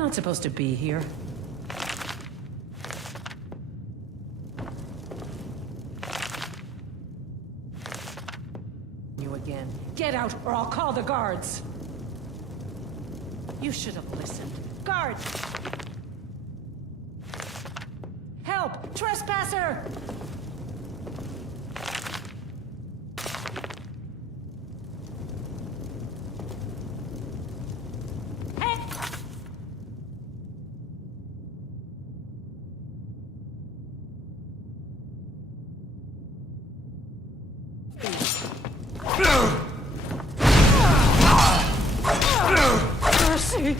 You're not supposed to be here. You again. Get out, or I'll call the guards! You should have listened. Guards! Help! Trespasser! Mercy!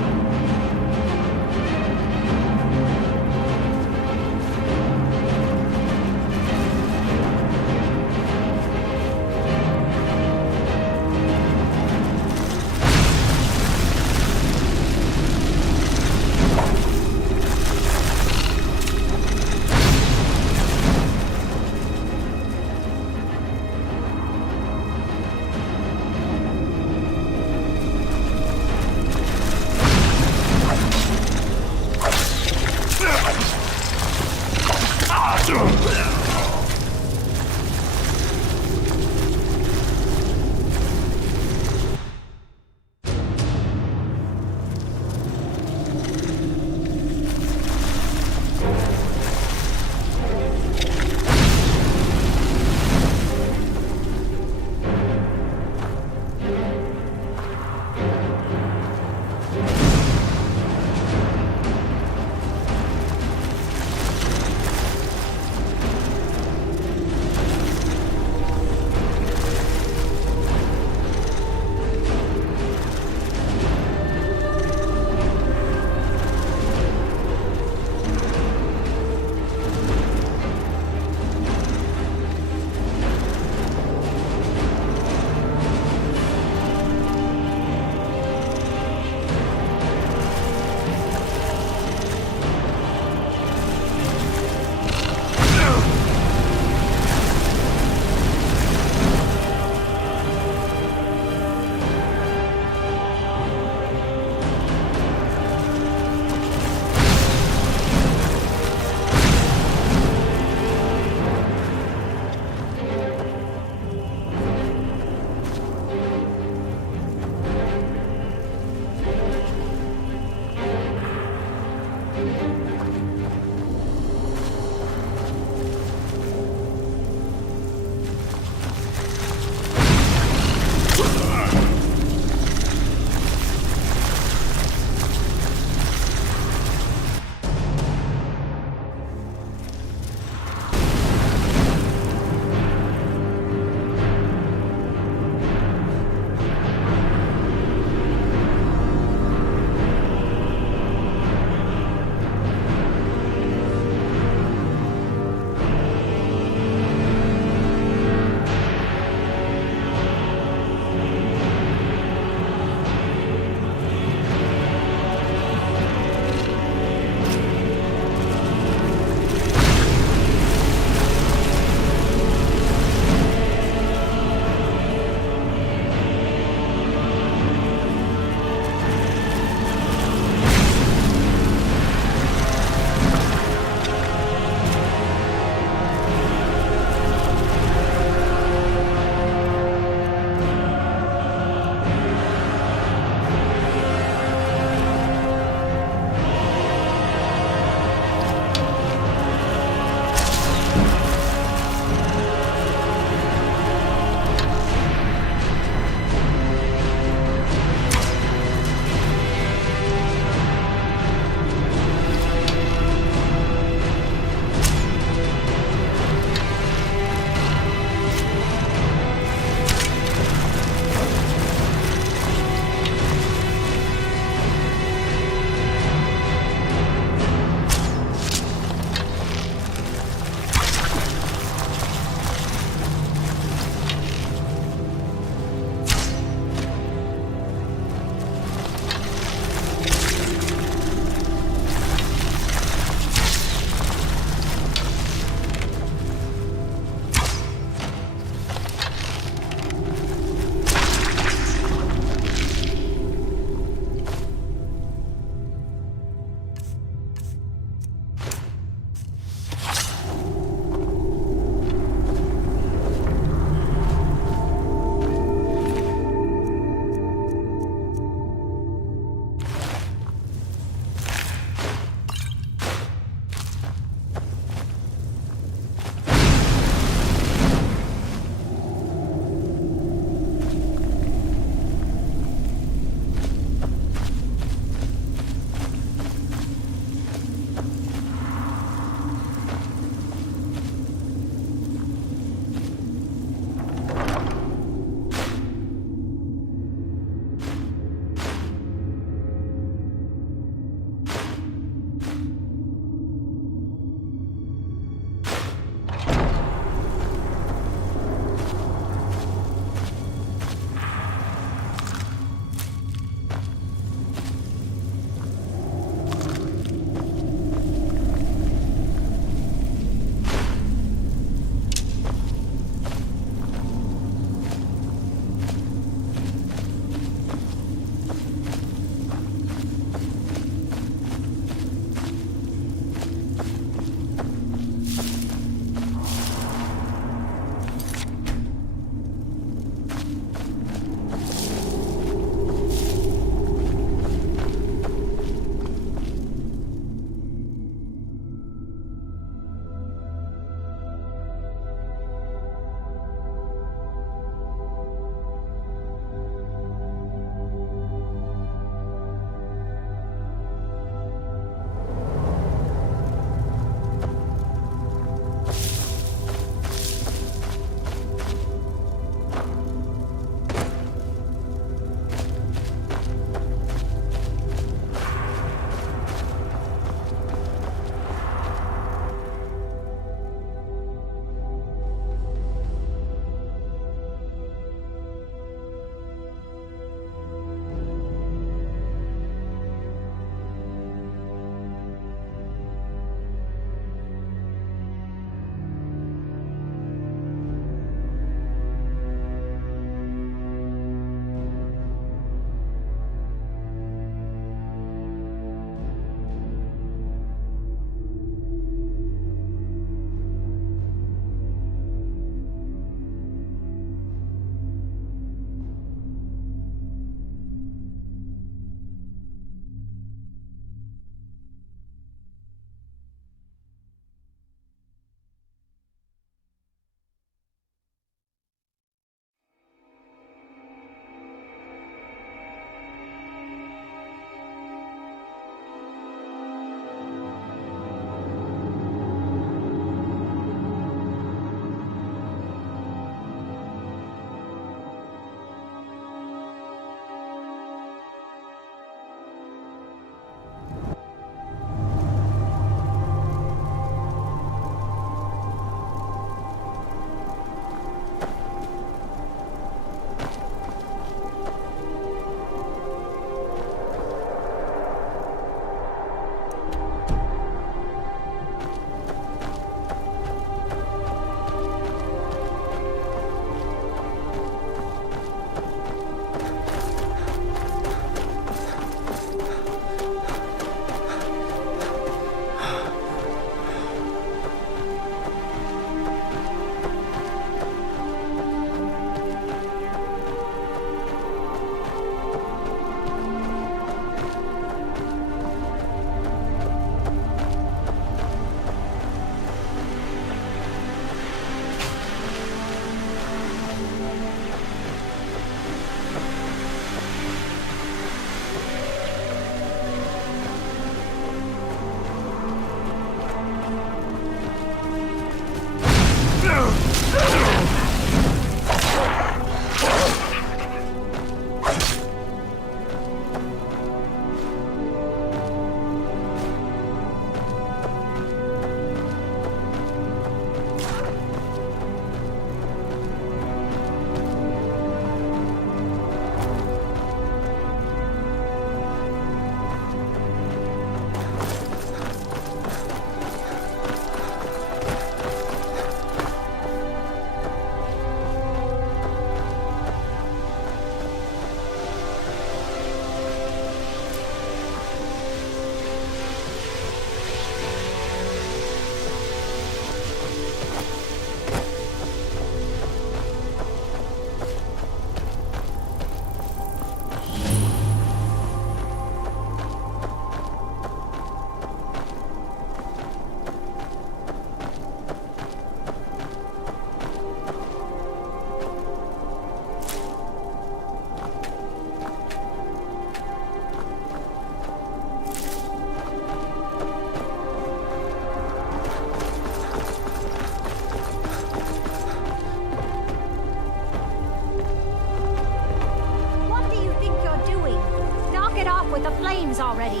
this already.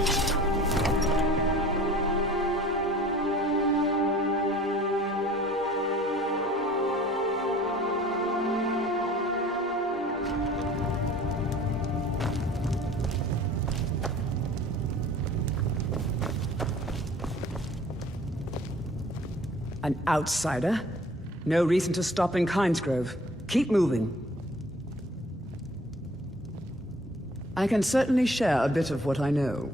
An outsider? No reason to stop in Kynesgrove. Keep moving. I can certainly share a bit of what I know.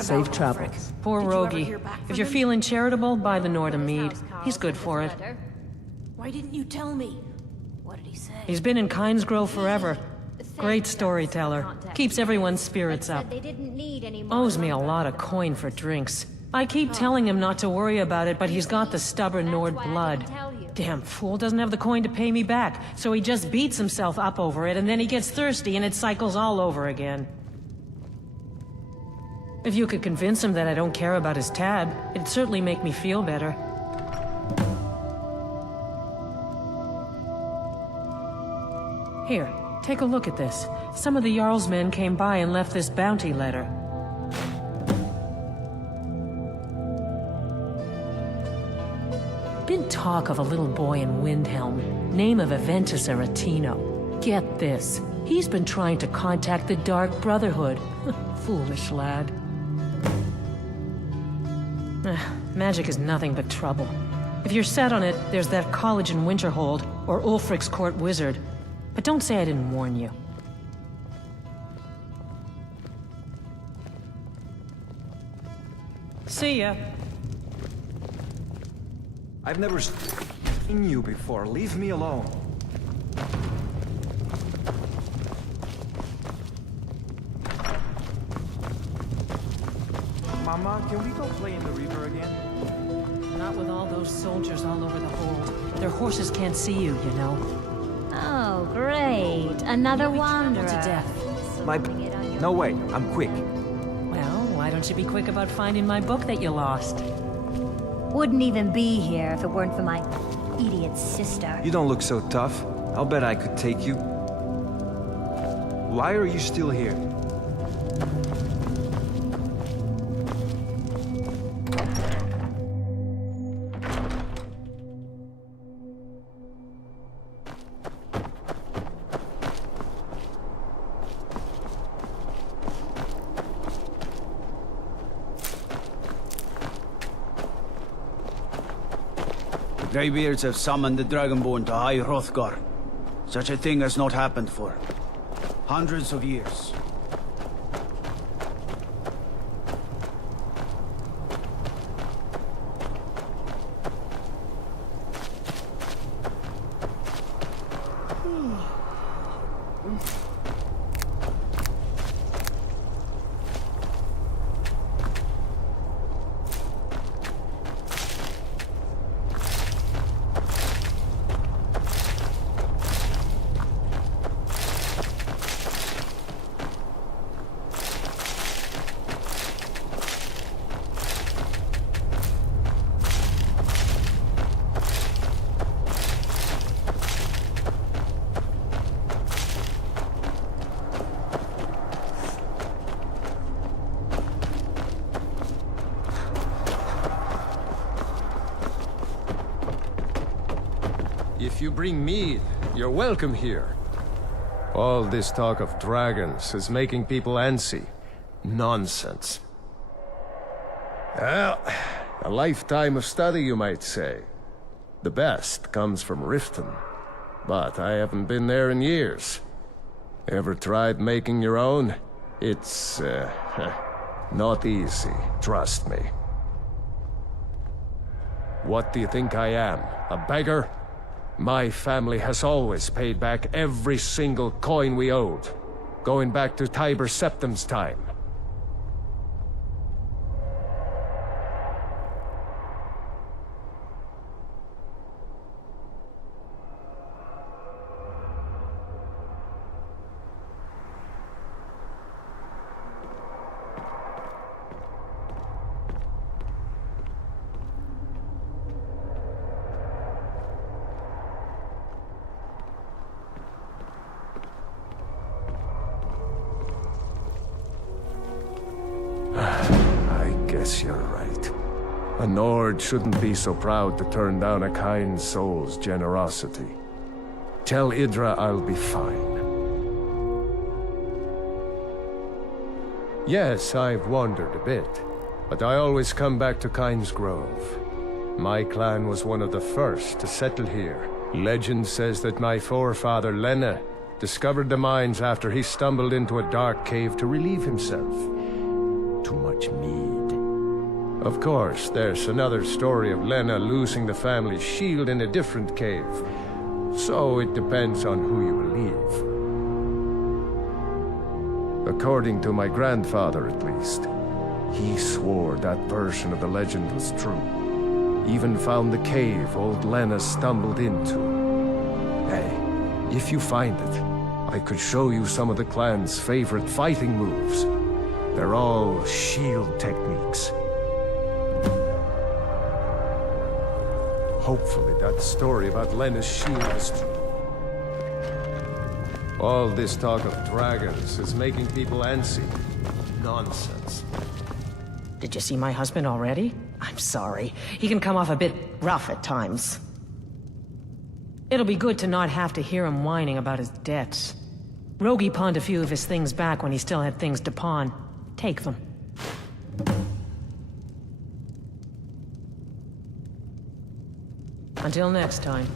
Safe travels. Poor Rogie. If you're feeling charitable, buy the Nordham mead. He's good for it. Why didn't you tell me? What did he say? He's been in Kynesgrove forever. Great storyteller. Keeps everyone's spirits up. They didn't need any more. Owes me a lot of coin for drinks. I keep telling him not to worry about it, but he's got the stubborn Nord blood. Damn fool doesn't have the coin to pay me back, so he just beats himself up over it, and then he gets thirsty and it cycles all over again. If you could convince him that I don't care about his tab, it'd certainly make me feel better. Here, take a look at this. Some of the Jarl's men came by and left this bounty letter. Been talk of a little boy in Windhelm, name of Aventus Aretino. Get this, he's been trying to contact the Dark Brotherhood. Foolish lad. Magic is nothing but trouble. If you're set on it, there's that college in Winterhold, or Ulfric's court wizard. But don't say I didn't warn you. See ya. I've never seen you before. Leave me alone. Mama, can we go play in the river again? Not with all those soldiers all over the hold. Their horses can't see you, you know. Oh, great. Another wanderer. To death. No way, I'm quick. Well, why don't you be quick about finding my book that you lost? Wouldn't even be here if it weren't for my idiot sister. You don't look so tough. I'll bet I could take you. Why are you still here? Greybeards have summoned the Dragonborn to High Hrothgar. Such a thing has not happened for hundreds of years. If you bring mead, you're welcome here. All this talk of dragons is making people antsy. Nonsense. Well, a lifetime of study, you might say. The best comes from Riften, but I haven't been there in years. Ever tried making your own? It's, not easy, trust me. What do you think I am? A beggar? My family has always paid back every single coin we owed, going back to Tiber Septim's time. A Nord shouldn't be so proud to turn down a kind soul's generosity. Tell Idra I'll be fine. Yes, I've wandered a bit, but I always come back to Kynes Grove. My clan was one of the first to settle here. Legend says that my forefather Lena discovered the mines after he stumbled into a dark cave to relieve himself. Too much mead. Of course, there's another story of Lena losing the family's shield in a different cave. So it depends on who you believe. According to my grandfather, at least, he swore that version of the legend was true. Even found the cave old Lena stumbled into. Hey, if you find it, I could show you some of the clan's favorite fighting moves. They're all shield techniques. Hopefully that story about Lena's shield is true. All this talk of dragons is making people antsy. Nonsense. Did you see my husband already? I'm sorry. He can come off a bit rough at times. It'll be good to not have to hear him whining about his debts. Rogie pawned a few of his things back when he still had things to pawn. Take them. Until next time.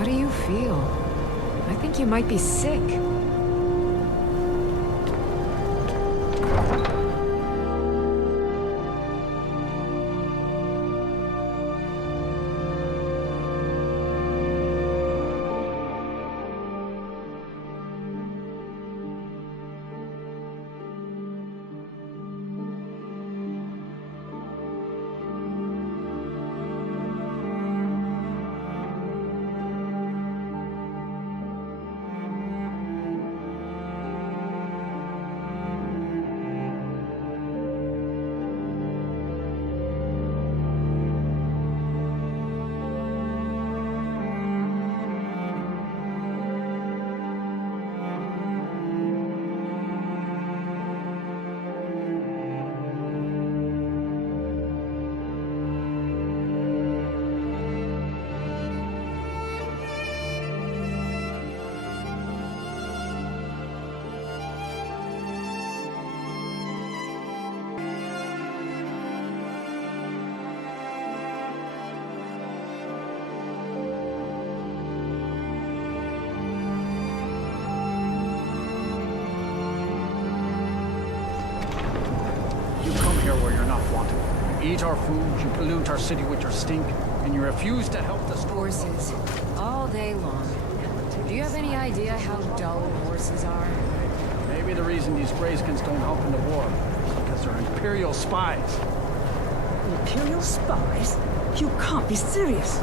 How do you feel? I think you might be sick. not wanted. You eat our food, you pollute our city with your stink, and you refuse to help the Horses. All day long. Do you have any idea how dull horses are? Maybe the reason these Greyskins don't help in the war is because they're Imperial spies. Imperial spies? You can't be serious.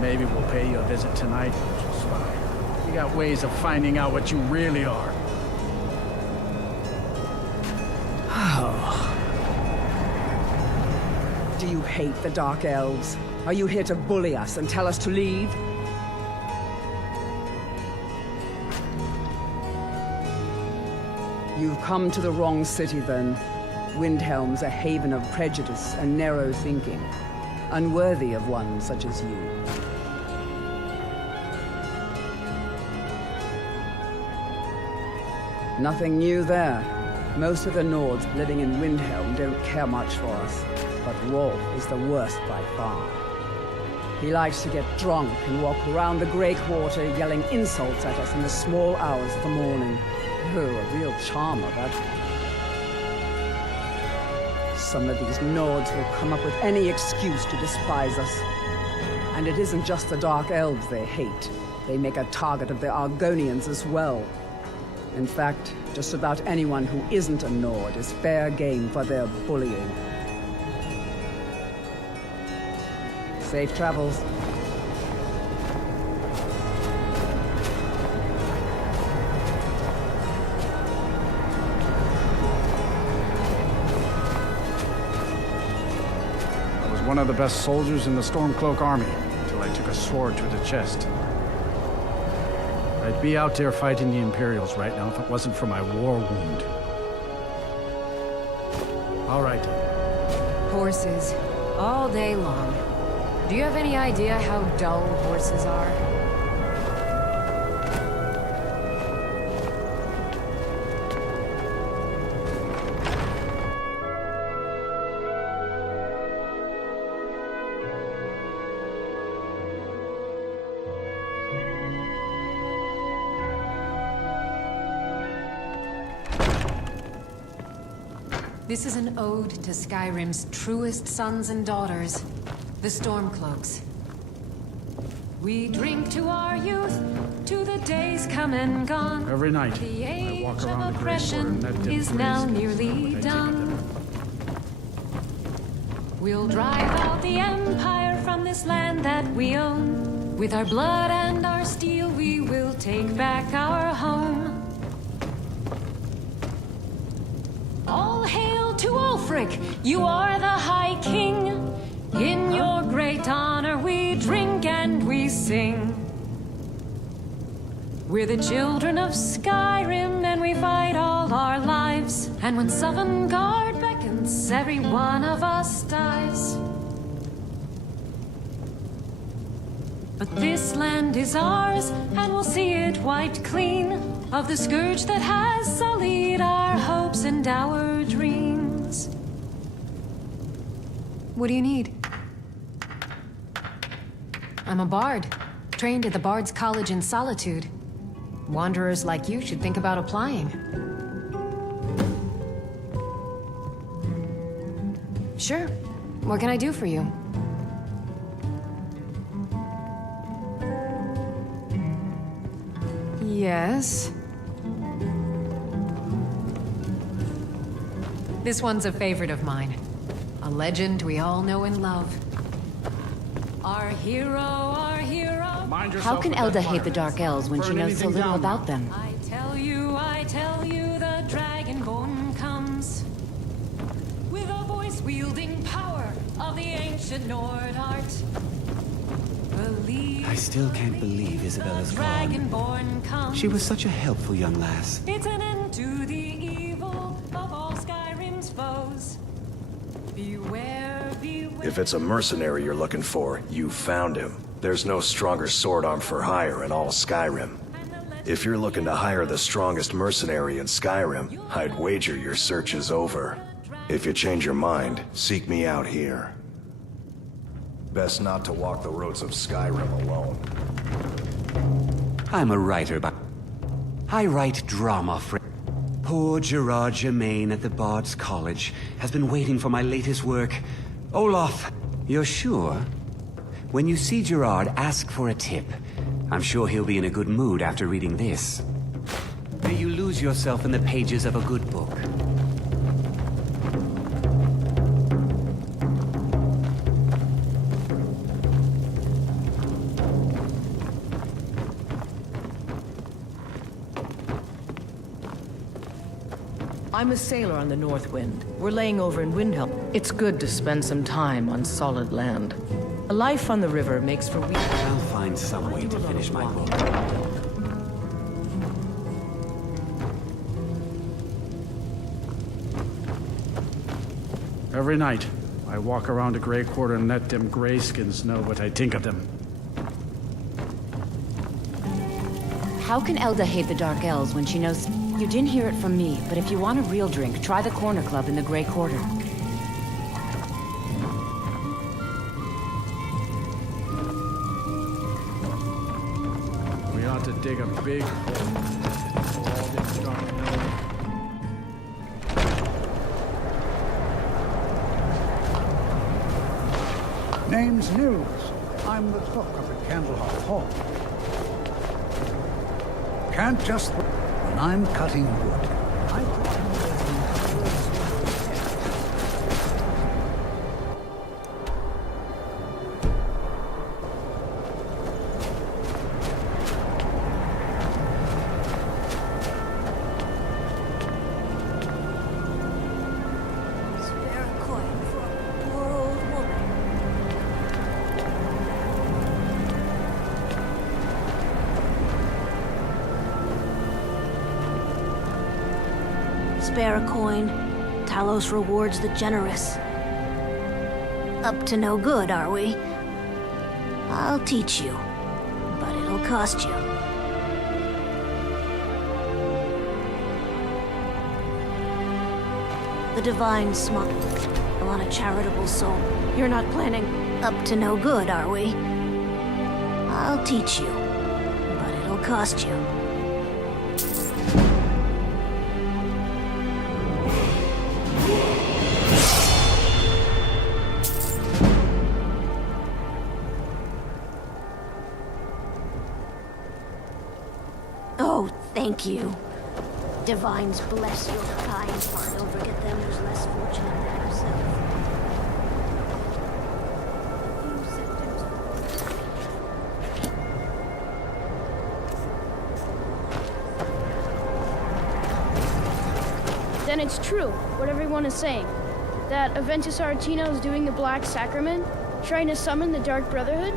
Maybe we'll pay you a visit tonight, which is fine. We got ways of finding out what you really are. Do you hate the Dark Elves? Are you here to bully us and tell us to leave? You've come to the wrong city, then. Windhelm's a haven of prejudice and narrow thinking, unworthy of one such as you. Nothing new there. Most of the Nords living in Windhelm don't care much for us, but Rolf is the worst by far. He likes to get drunk and walk around the Great Water yelling insults at us in the small hours of the morning. Oh, a real charmer, that. Some of these Nords will come up with any excuse to despise us. And it isn't just the Dark Elves they hate. They make a target of the Argonians as well. In fact, just about anyone who isn't a Nord is fair game for their bullying. Safe travels. I was one of the best soldiers in the Stormcloak army until I took a sword to the chest. I'd be out there fighting the Imperials right now if it wasn't for my war wound. All right. Horses. All day long. Do you have any idea how dull horses are? This is an ode to Skyrim's truest sons and daughters, the Stormcloaks. We drink to our youth, to the days come and gone. Every night, The I age walk of around the Great Water oppression and that dim is now breeze nearly when I take it done. We'll drive out the Empire from this land that we own. With our blood and our steel, we will take back our home. All hail to Ulfric, you are the High King. In your great honor we drink and we sing. We're the children of Skyrim and we fight all our lives. And when Sovngarde beckons, every one of us dies. But this land is ours and we'll see it wiped clean of the scourge that has sullied our hopes and our dreams. What do you need? I'm a bard, trained at the Bard's College in Solitude. Wanderers like you should think about applying. Sure. What can I do for you? Yes. This one's a favorite of mine. A legend we all know and love. Our hero, our hero. Mind yourself How can with that Elda fire. hate the Dark Elves when she Burn knows so anything little down about now. them? I tell you, the Dragonborn comes. With a voice-wielding power of the ancient Nord art. Believe I still can't believe Isabella's the gone. Dragonborn comes. She was such a helpful young lass. It's an end to the evil of all Skyrim's foes. Beware, beware. If it's a mercenary you're looking for, you found him. There's no stronger sword arm for hire in all Skyrim. If you're looking to hire the strongest mercenary in Skyrim, I'd wager your search is over. If you change your mind, seek me out here. Best not to walk the roads of Skyrim alone. I'm a writer, but I write drama for... Poor Gerard Germain at the Bard's College has been waiting for my latest work. Olaf, you're sure? When you see Gerard, ask for a tip. I'm sure he'll be in a good mood after reading this. May you lose yourself in the pages of a good book. I'm a sailor on the North Wind. We're laying over in Windhelm. It's good to spend some time on solid land. A life on the river makes for weak. I'll find some way to finish my book. Every night, I walk around the Grey Quarter and let them Greyskins know what I think of them. How can Elda hate the Dark Elves when she knows... You didn't hear it from me, but if you want a real drink, try the Corner Club in the Grey Quarter. We ought to dig a big hole for all this dark elves. Name's Nils. I'm the cook up at Candlehearth Hall. Can't just... When I'm cutting wood, Spare a coin for a poor old woman. Spare a coin. Talos rewards the generous. Up to no good, are we? I'll teach you, but it'll cost you. The divine smug on a charitable soul. You're not planning up to no good, are we? I'll teach you, but it'll cost you. Oh, thank you. Divines bless your kind, but don't forget them who's less fortunate than yourself. Then it's true, what everyone is saying. That Aventus Aretino is doing the Black Sacrament, trying to summon the Dark Brotherhood?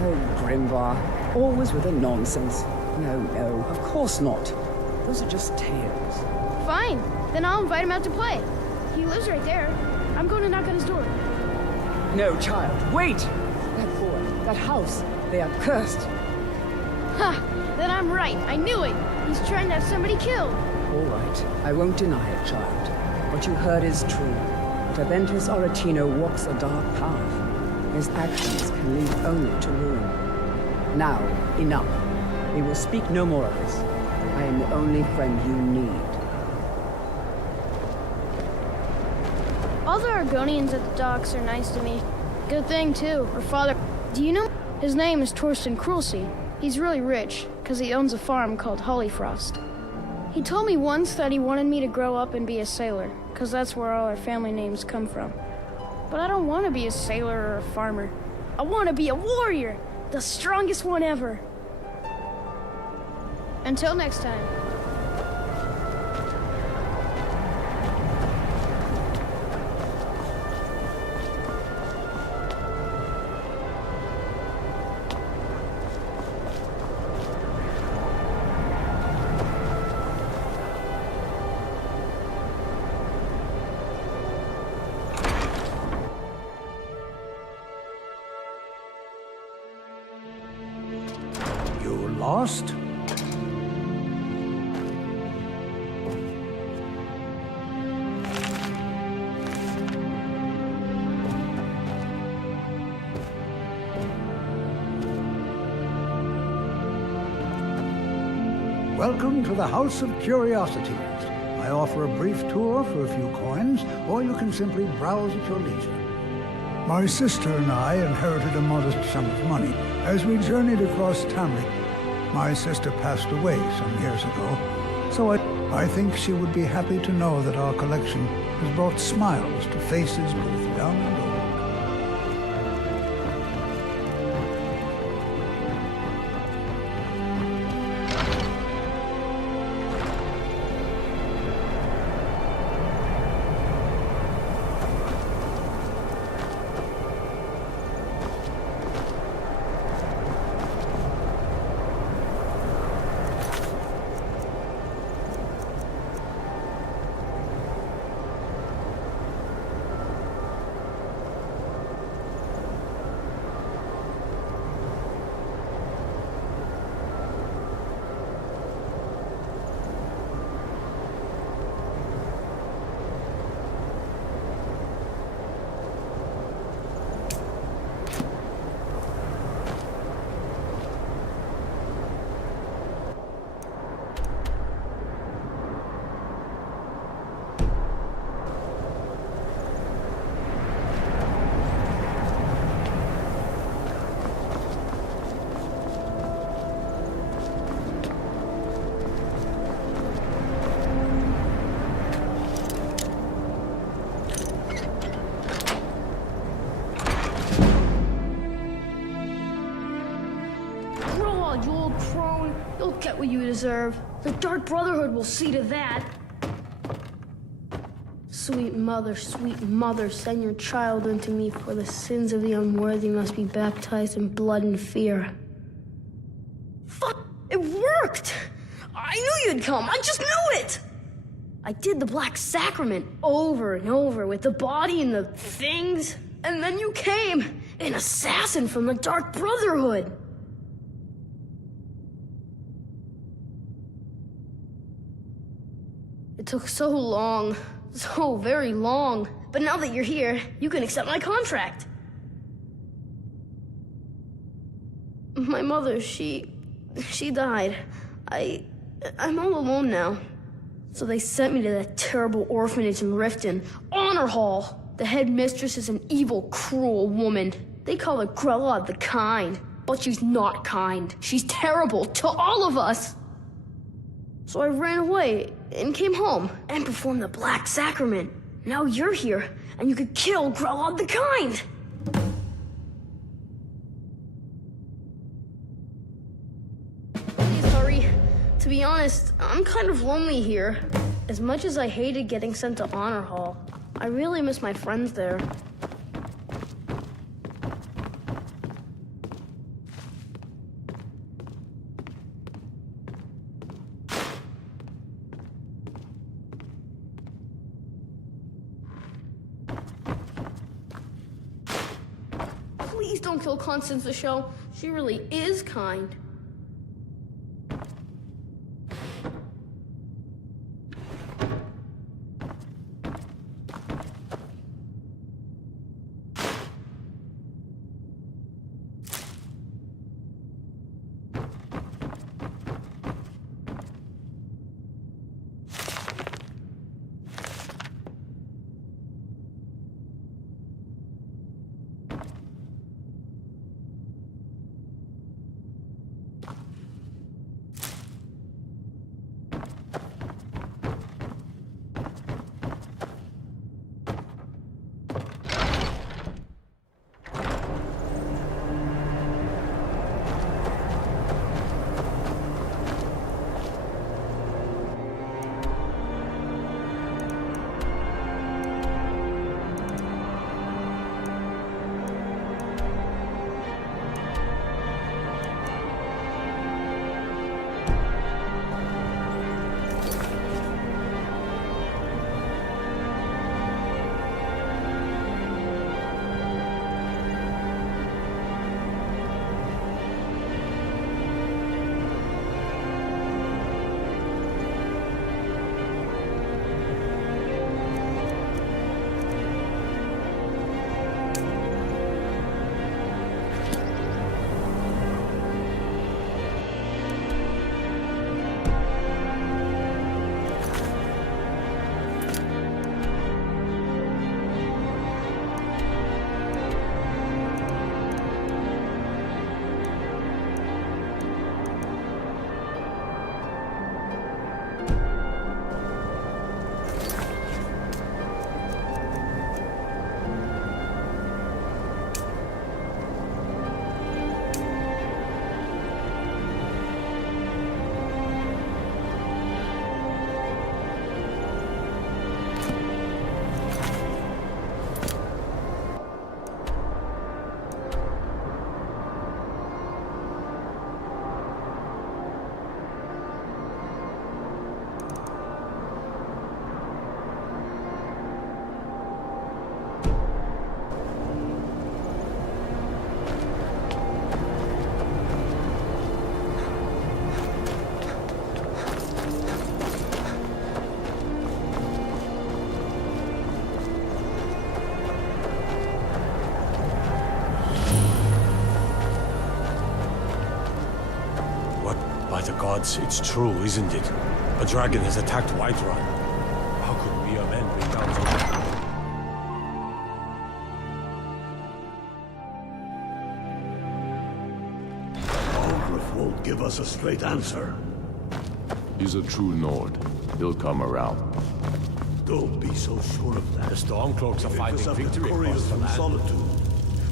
Oh, Grimvar. Always with the nonsense. No, no, of course not. Those are just tales. Fine, then I'll invite him out to play. He lives right there. I'm going to knock on his door. No, child, wait! That boy, that house, they are cursed. Ha! Then I'm right. I knew it. He's trying to have somebody killed. All right, I won't deny it, child. What you heard is true. But Aventus Aretino walks a dark path. His actions can lead only to ruin. Now, enough. We will speak no more of this. I am the only friend you need. All the Argonians at the docks are nice to me. Good thing, too. Her father... Do you know? His name is Torsten Krulsey. He's really rich, because he owns a farm called Hollyfrost. He told me once that he wanted me to grow up and be a sailor, because that's where all our family names come from. But I don't want to be a sailor or a farmer. I want to be a warrior! The strongest one ever! Until next time. You lost? Welcome to the House of Curiosities. I offer a brief tour for a few coins, or you can simply browse at your leisure. My sister and I inherited a modest sum of money as we journeyed across Tamriel. My sister passed away some years ago, so I think she would be happy to know that our collection has brought smiles to faces both young and old. You old crone. You'll get what you deserve. The Dark Brotherhood will see to that. Sweet mother, send your child unto me, for the sins of the unworthy must be baptized in blood and fear. Fuck! It worked! I knew you'd come, I just knew it! I did the Black Sacrament over and over with the body and the things, and then you came, an assassin from the Dark Brotherhood. It took so long, so very long. But now that you're here, you can accept my contract. My mother, she died. I'm all alone now. So they sent me to that terrible orphanage in Riften, Honor Hall. The headmistress is an evil, cruel woman. They call her Grella the Kind, but she's not kind. She's terrible to all of us. So I ran away and came home and performed the Black Sacrament. Now you're here, and you could kill Grella the Kind! Please hurry. To be honest, I'm kind of lonely here. As much as I hated getting sent to Honor Hall, I really miss my friends there. Please don't kill Constance the Shell. She really is kind. gods, it's true, isn't it? A dragon has attacked Whiterun. How could mere men bring down the... Ulgrif won't give us a straight answer. He's a true Nord. He'll come around. Don't be so sure of that. The Stormcloaks are fighting victory across the from land. Solitude.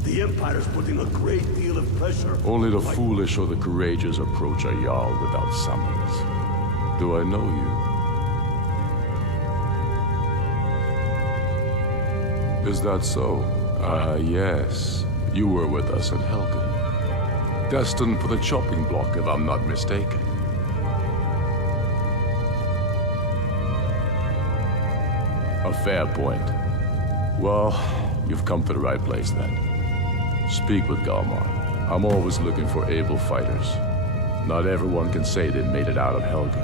The Empire's putting a great deal of pressure. Only the foolish or the courageous approach a Jarl without summons. Do I know you? Is that so? Ah, yes. You were with us in Helgen. Destined for the chopping block, if I'm not mistaken. A fair point. Well, you've come to the right place then. Speak with Galmar. I'm always looking for able fighters. Not everyone can say they made it out of Helgen.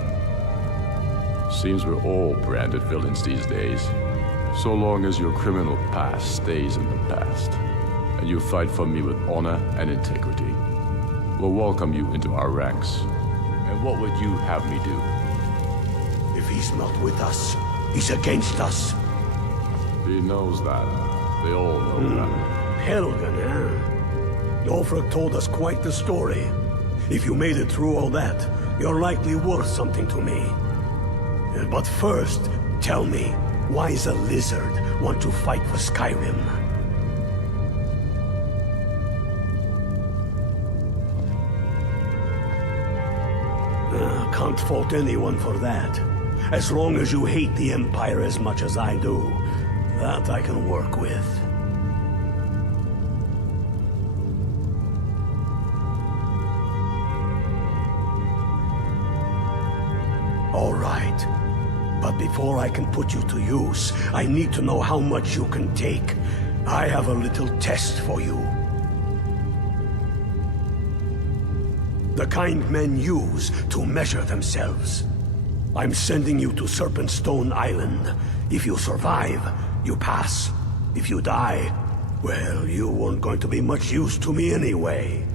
Seems we're all branded villains these days. So long as your criminal past stays in the past, and you fight for me with honor and integrity, we'll welcome you into our ranks. And what would you have me do? If he's not with us, he's against us. He knows that. They all know that. Helgen, eh? Ulfric told us quite the story. If you made it through all that, you're likely worth something to me. But first, tell me, why does a lizard want to fight for Skyrim? Can't fault anyone for that. As long as you hate the Empire as much as I do, that I can work with. All right. But before I can put you to use, I need to know how much you can take. I have a little test for you. The kind men use to measure themselves. I'm sending you to Serpentstone Island. If you survive, you pass. If you die, well, you weren't going to be much use to me anyway.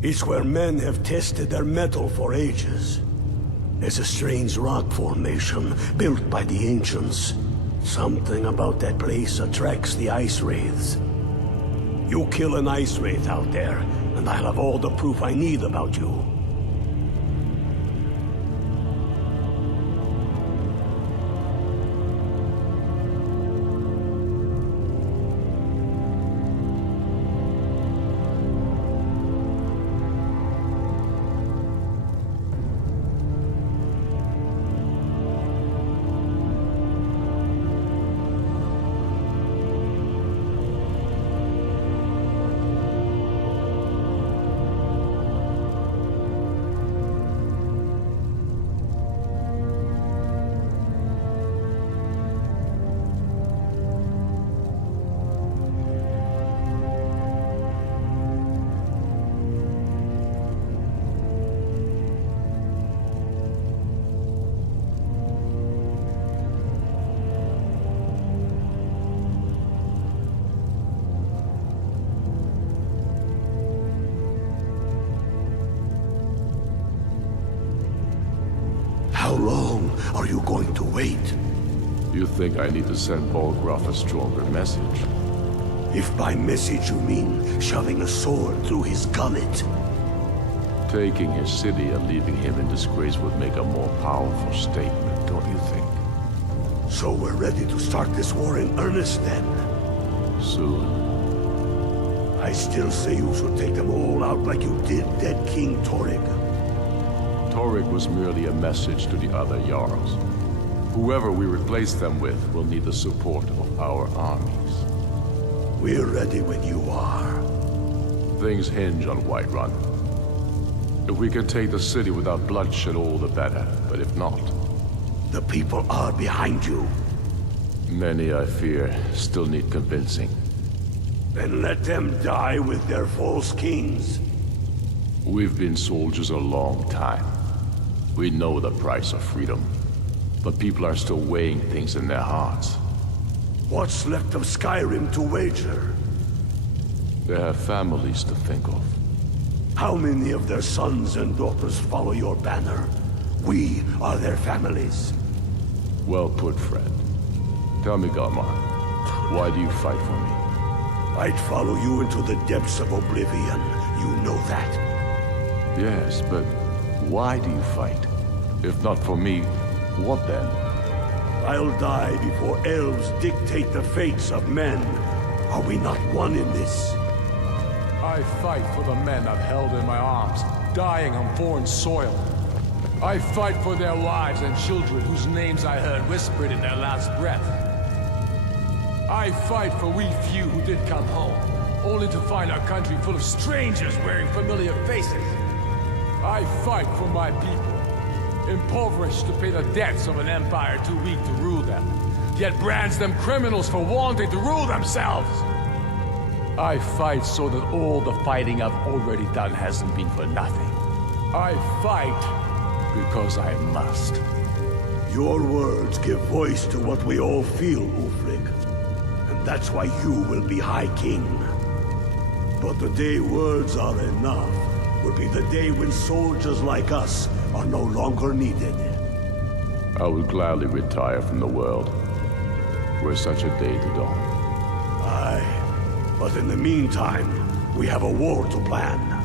It's where men have tested their metal for ages. It's a strange rock formation built by the ancients. Something about that place attracts the ice wraiths. You kill an ice wraith out there, and I'll have all the proof I need about you. How long are you going to wait? You think I need to send Bolgraf a stronger message? If by message you mean shoving a sword through his gullet. Taking his city and leaving him in disgrace would make a more powerful statement, don't you think? So we're ready to start this war in earnest then? Soon. I still say you should take them all out like you did dead King Torrig. Torrig was merely a message to the other Jarls. Whoever we replace them with will need the support of our armies. We're ready when you are. Things hinge on Whiterun. If we can take the city without bloodshed, all the better. But if not... The people are behind you. Many, I fear, still need convincing. Then let them die with their false kings. We've been soldiers a long time. We know the price of freedom. But people are still weighing things in their hearts. What's left of Skyrim to wager? They have families to think of. How many of their sons and daughters follow your banner? We are their families. Well put, friend. Tell me, Galmar, why do you fight for me? I'd follow you into the depths of oblivion. You know that. Yes, but why do you fight? If not for me, what then? I'll die before elves dictate the fates of men. Are we not one in this? I fight for the men I've held in my arms, dying on foreign soil. I fight for their wives and children whose names I heard whispered in their last breath. I fight for we few who did come home, only to find our country full of strangers wearing familiar faces. I fight for my people, impoverished to pay the debts of an empire too weak to rule them, yet brands them criminals for wanting to rule themselves. I fight so that all the fighting I've already done hasn't been for nothing. I fight because I must. Your words give voice to what we all feel, Ulfric. And that's why you will be High King. But the day words are enough will be the day when soldiers like us are no longer needed. I would gladly retire from the world, were such a day to dawn. Aye, but in the meantime, we have a war to plan.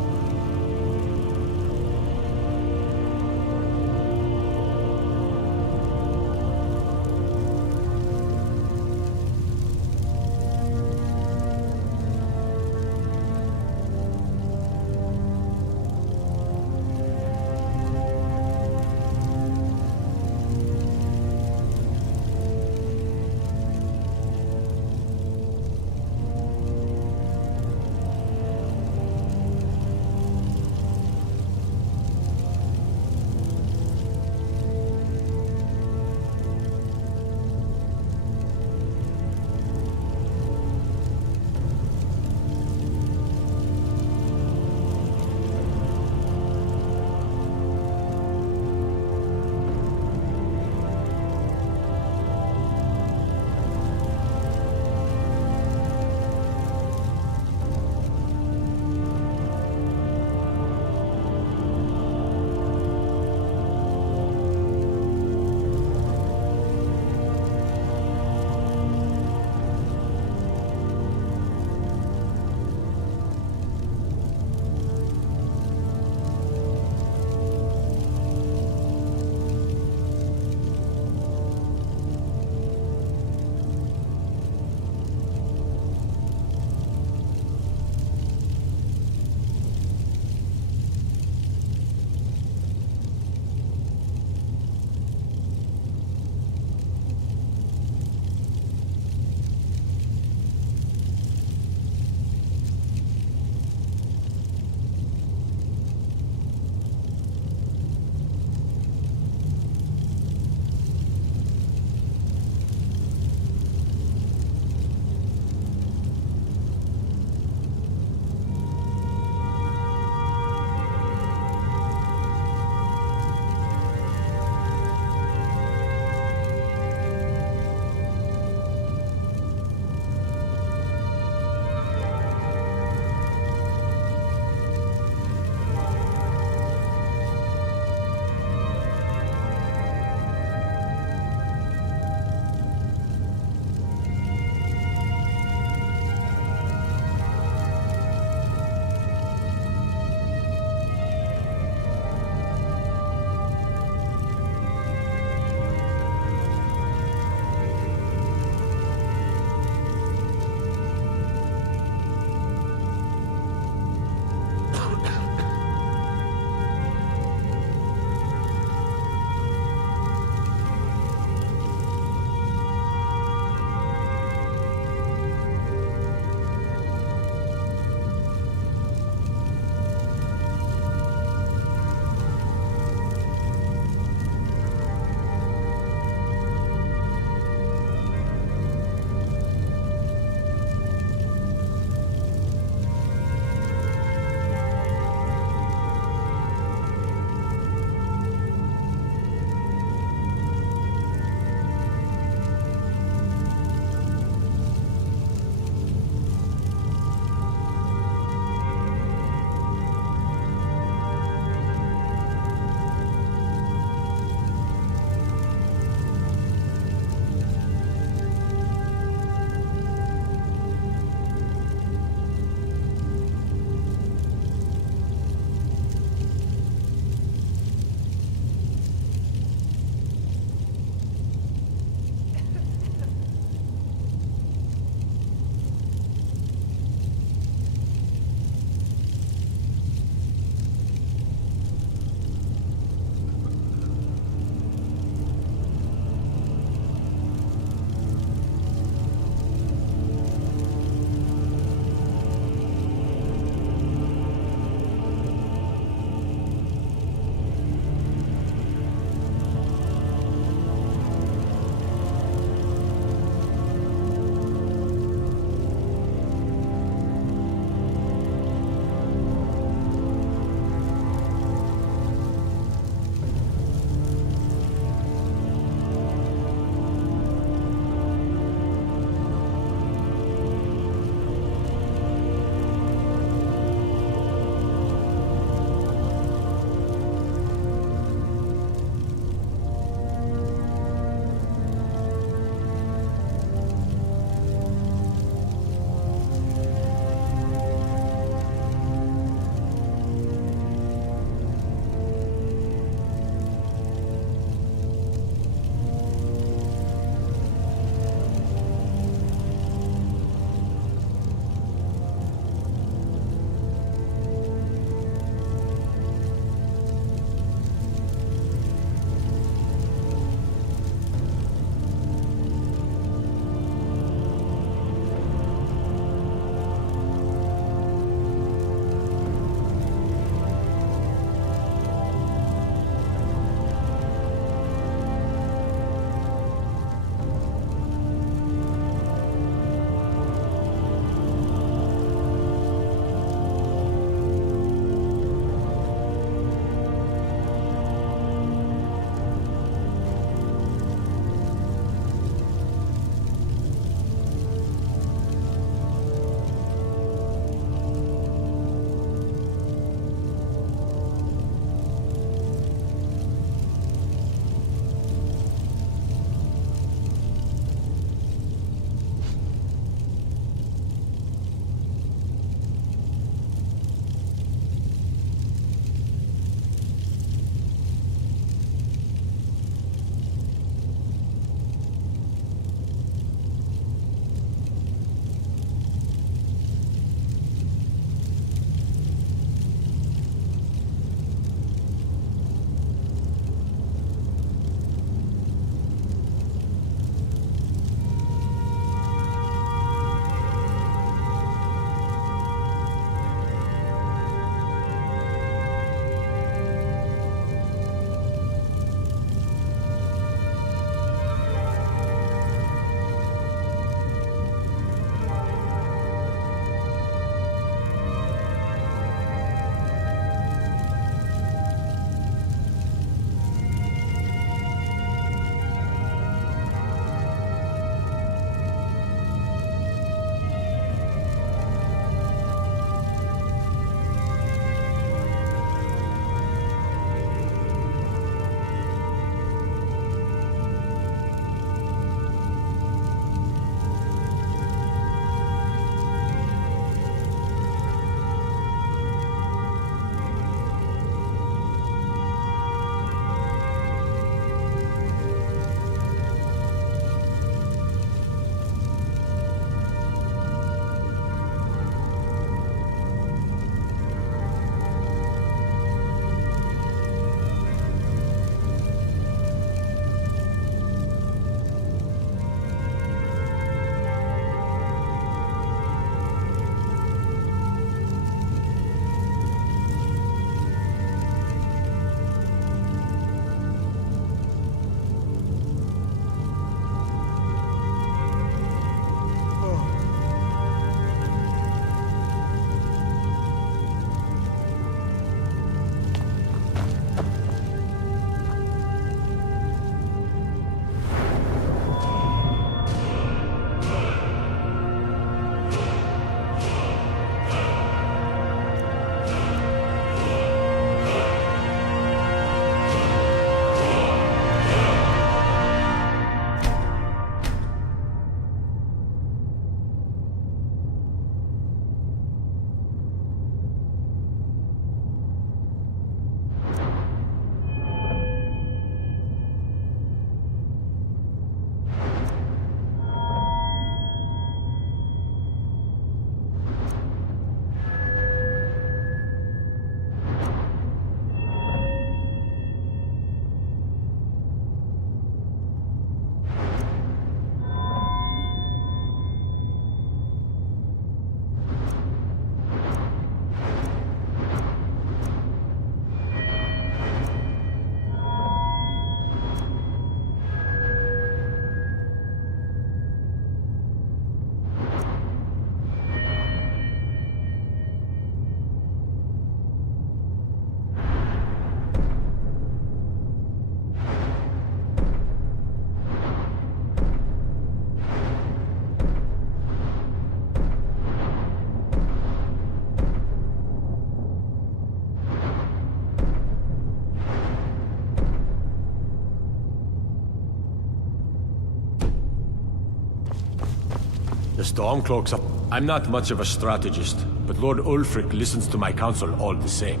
Stormcloaks are... I'm not much of a strategist, but Lord Ulfric listens to my counsel all the same.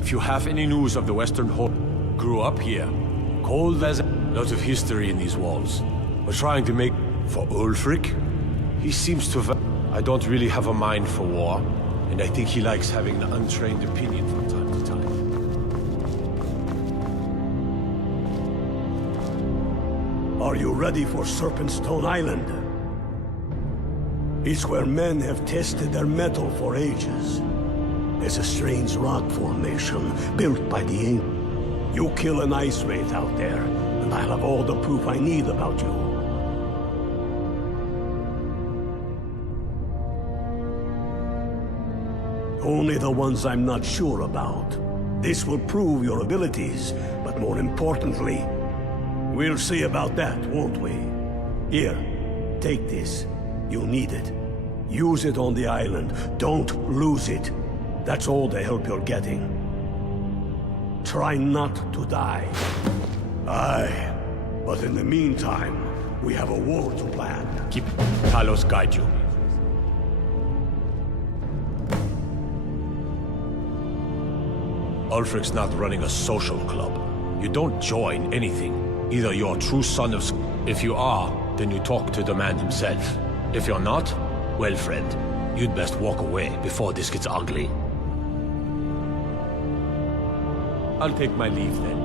If you have any news of the Western Horde, grew up here. Cold as a... lot of history in these walls. We're trying to make... For Ulfric? He seems to have... I don't really have a mind for war, and I think he likes having an untrained opinion from time to time. Are you ready for Serpentstone Island? It's where men have tested their metal for ages. There's a strange rock formation built by the ancients. You kill an ice wraith out there, and I'll have all the proof I need about you. Only the ones I'm not sure about. This will prove your abilities, but more importantly, we'll see about that, won't we? Here, take this. You'll need it. Use it on the island. Don't lose it. That's all the help you're getting. Try not to die. Aye, but in the meantime, we have a war to plan. Keep Talos guide you. Ulfric's not running a social club. You don't join anything. Either you're a true son of... If you are, then you talk to the man himself. If you're not, well, friend, you'd best walk away before this gets ugly. I'll take my leave then.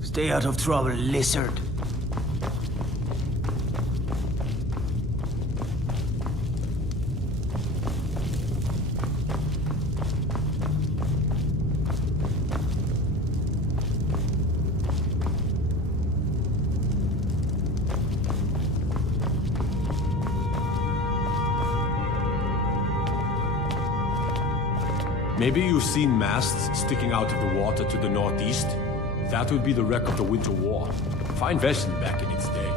Stay out of trouble, lizard. Maybe you've seen masts sticking out of the water to the northeast? That would be the wreck of the Winter War. Fine vessel back in its day.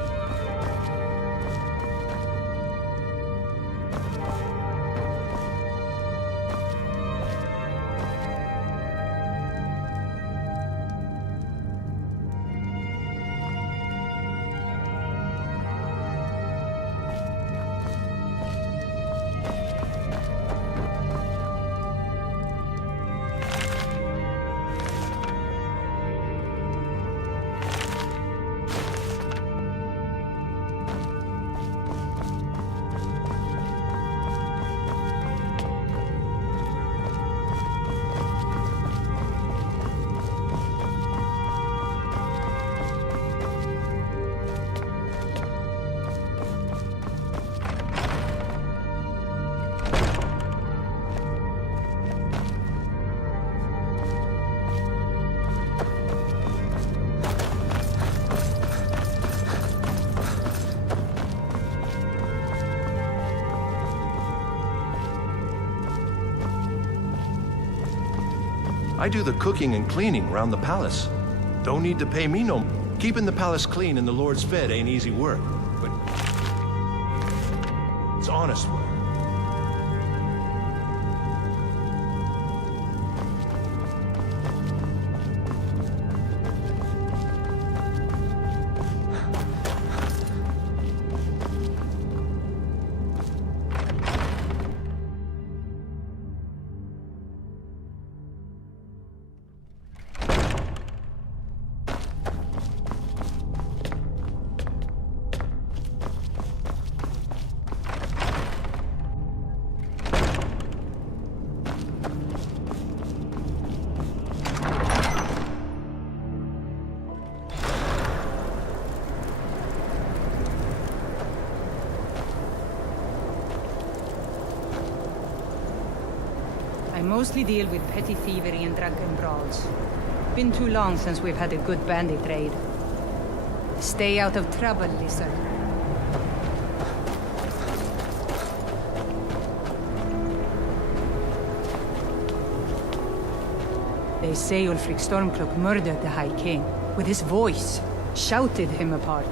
I do the cooking and cleaning around the palace. Don't need to pay me no... Keeping the palace clean and the Lord's fed ain't easy work, but... it's honest work. I mostly deal with petty thievery and drunken brawls. Been too long since we've had a good bandit raid. Stay out of trouble, lizard. They say Ulfric Stormcloak murdered the High King. With his voice, shouted him apart.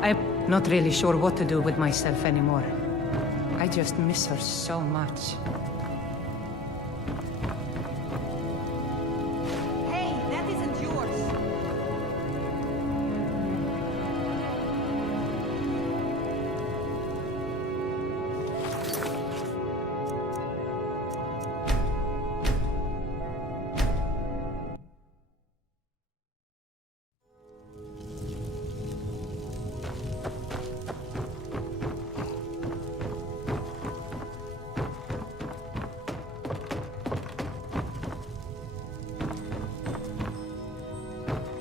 I'm not really sure what to do with myself anymore. I just miss her so much. Hey, that isn't yours.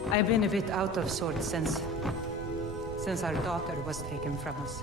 I've been a bit out of sorts since our daughter was taken from us.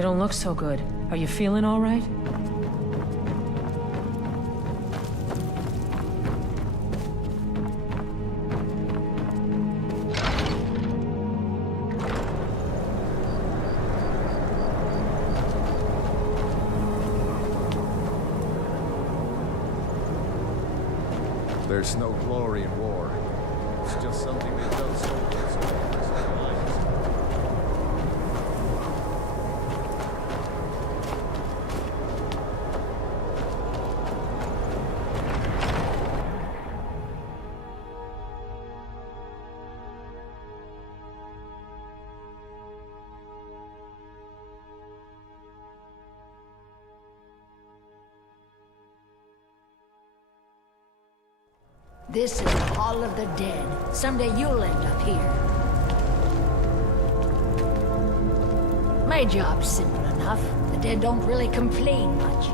You don't look so good. Are you feeling all right? There's no glory in war. It's just something that does soldiers all the rest of their lives. This is the Hall of the Dead. Someday you'll end up here. My job's simple enough. The dead don't really complain much.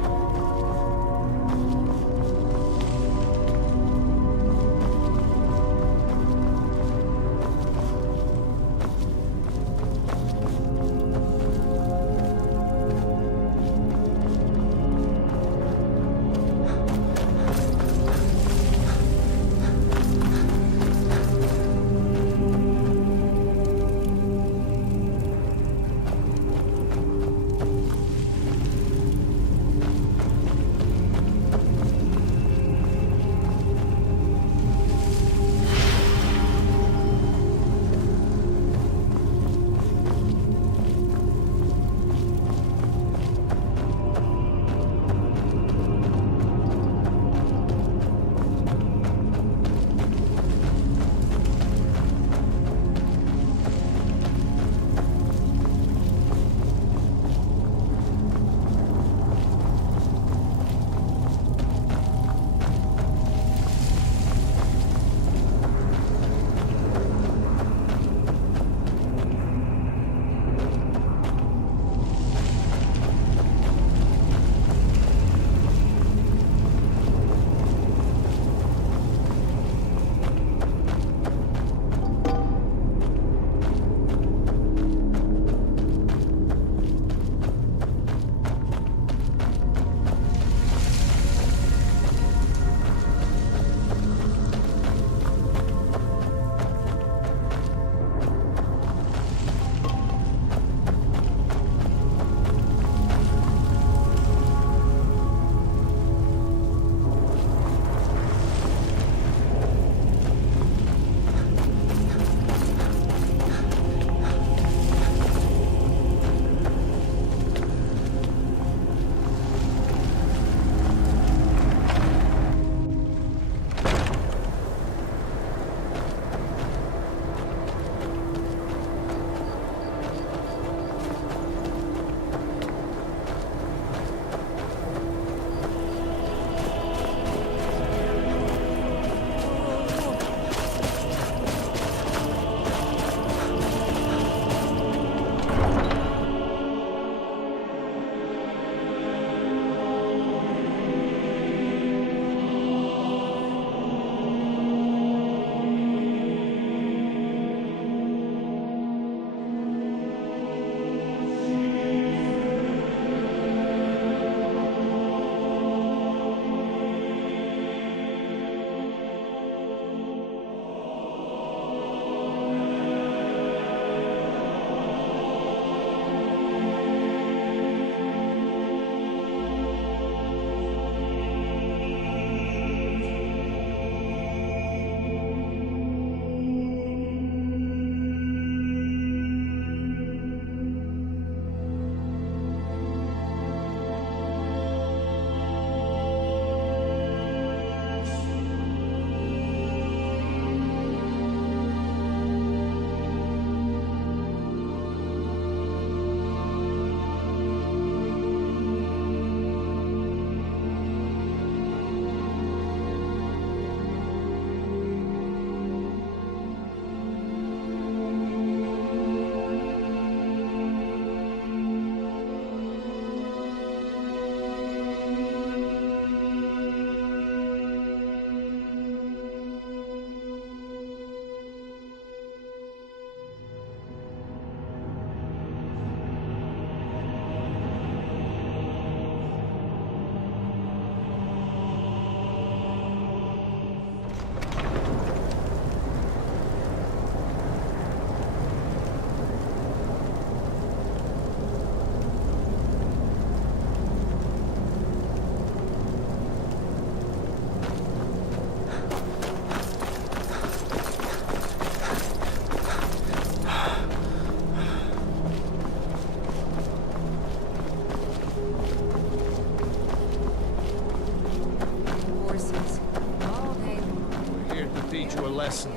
lesson.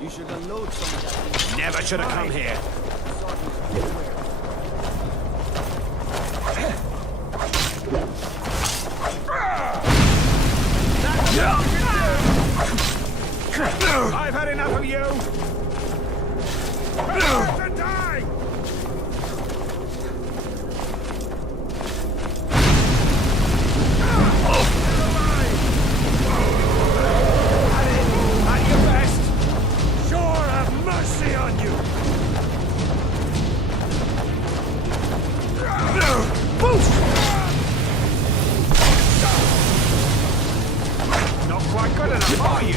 You should unload some of that. Never should have come here. I've had enough of you! To die! At your best! Sure, have mercy on you! Not quite good enough, are you?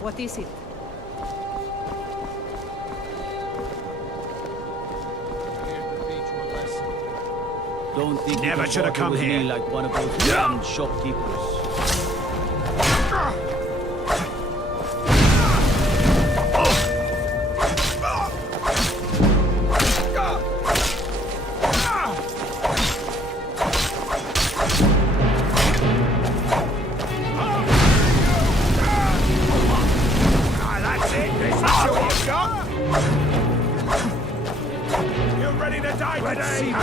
What is it? Don't think Never you can should have barter come with here. me like one of those damn shopkeepers. That's it! This is all you've got? You're ready to die today?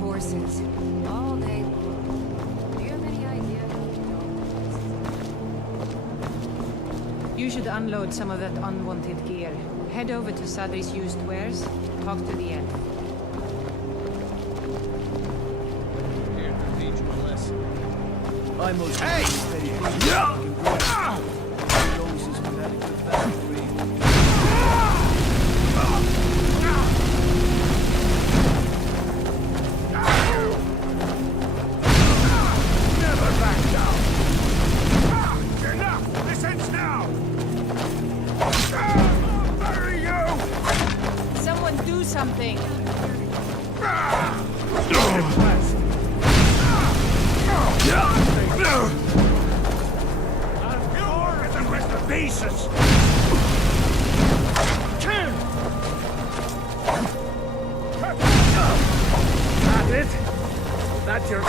Horses. All day long. Do you have any idea? You should unload some of that unwanted gear. Head over to Sadri's used wares. Talk to the elf. Here to teach you a lesson. I must be very pleased you can grow up. How long since we've had a good battle free? Never back down! Enough! This ends now! Bury you! Someone do something! You're the rest of pieces! That it? That's your...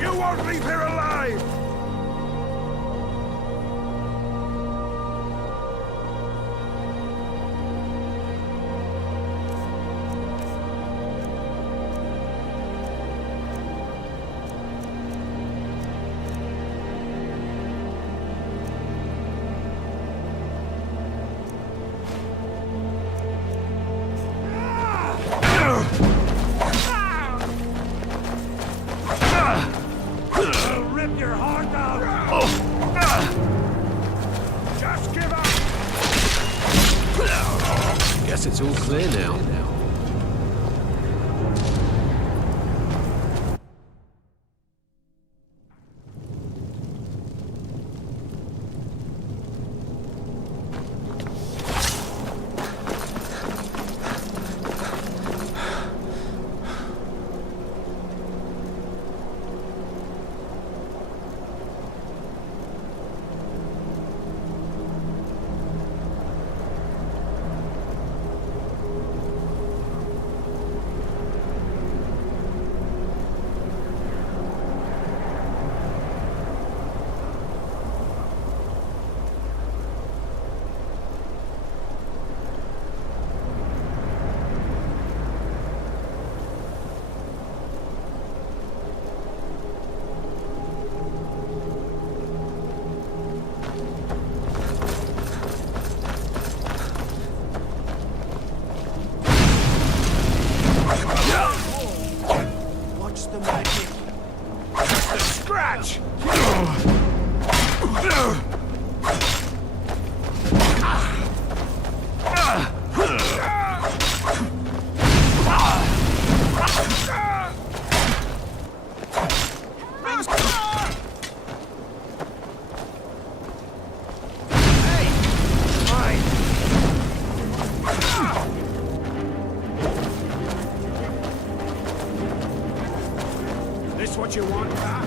You won't leave here alive! I'll rip your heart out! Just give up! Guess it's all clear now. what you want, huh?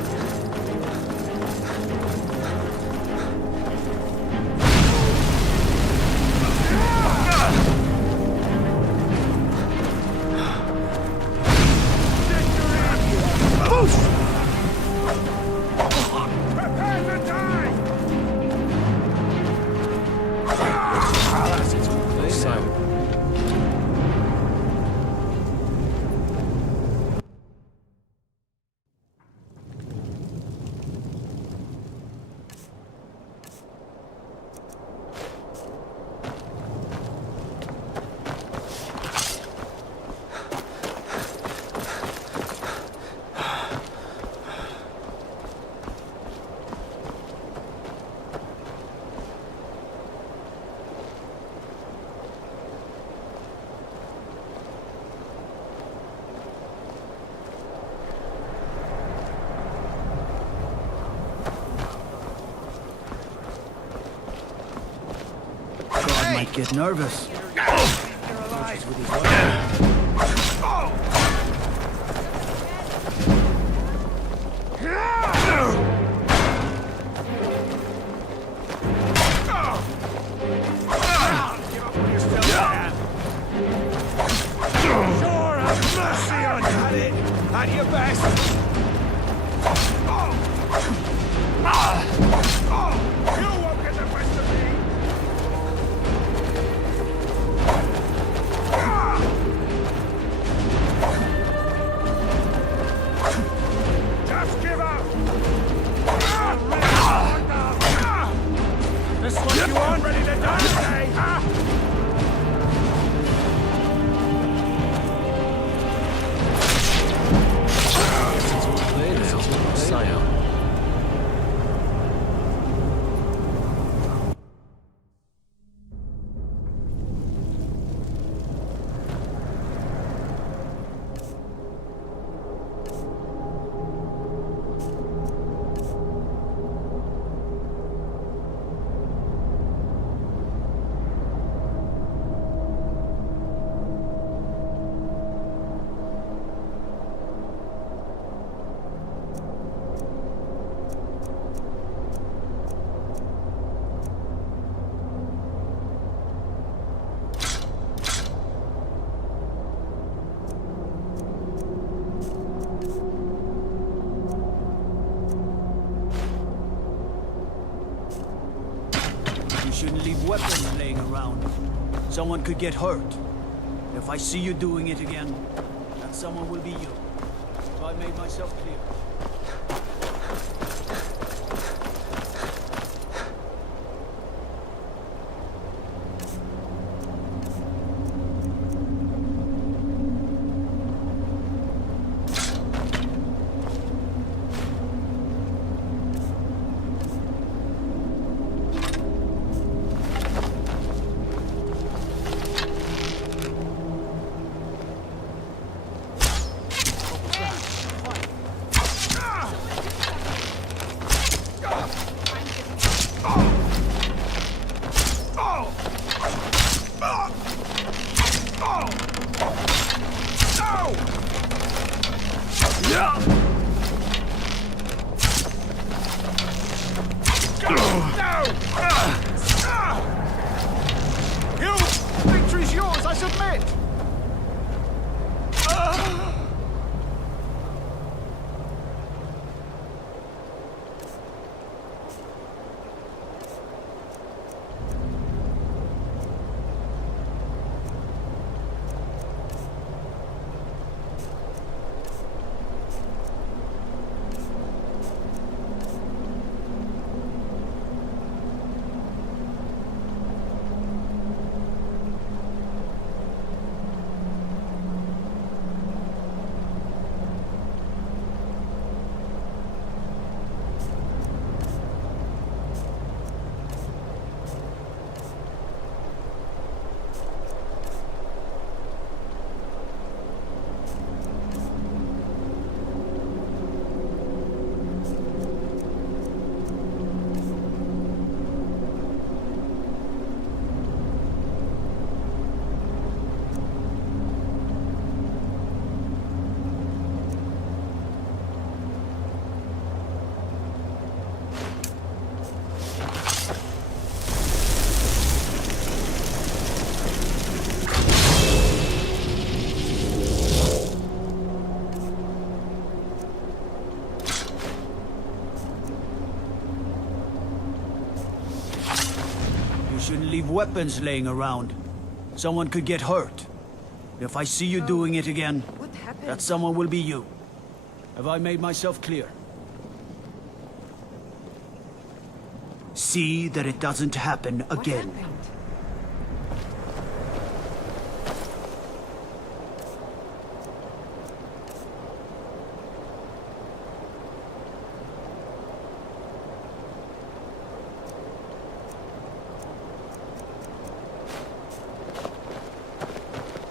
Might get nervous. Sure, have mercy on you. At your best. You won't get the best of me. Just give up. This what you want? Ready to die today, huh? Shouldn't leave weapons laying around. Someone could get hurt. If I see you doing it again, that someone will be you. So I made myself clear. Victory's yours, I submit! weapons laying around. Someone could get hurt. If I see you doing it again, that someone will be you. Have I made myself clear? See that it doesn't happen again.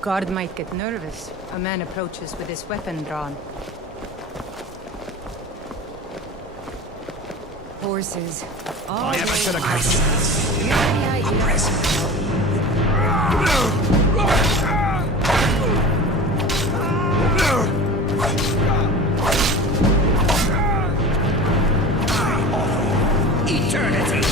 Guard might get nervous. A man approaches with his weapon drawn. Horses. Oh, Never should have Eternity!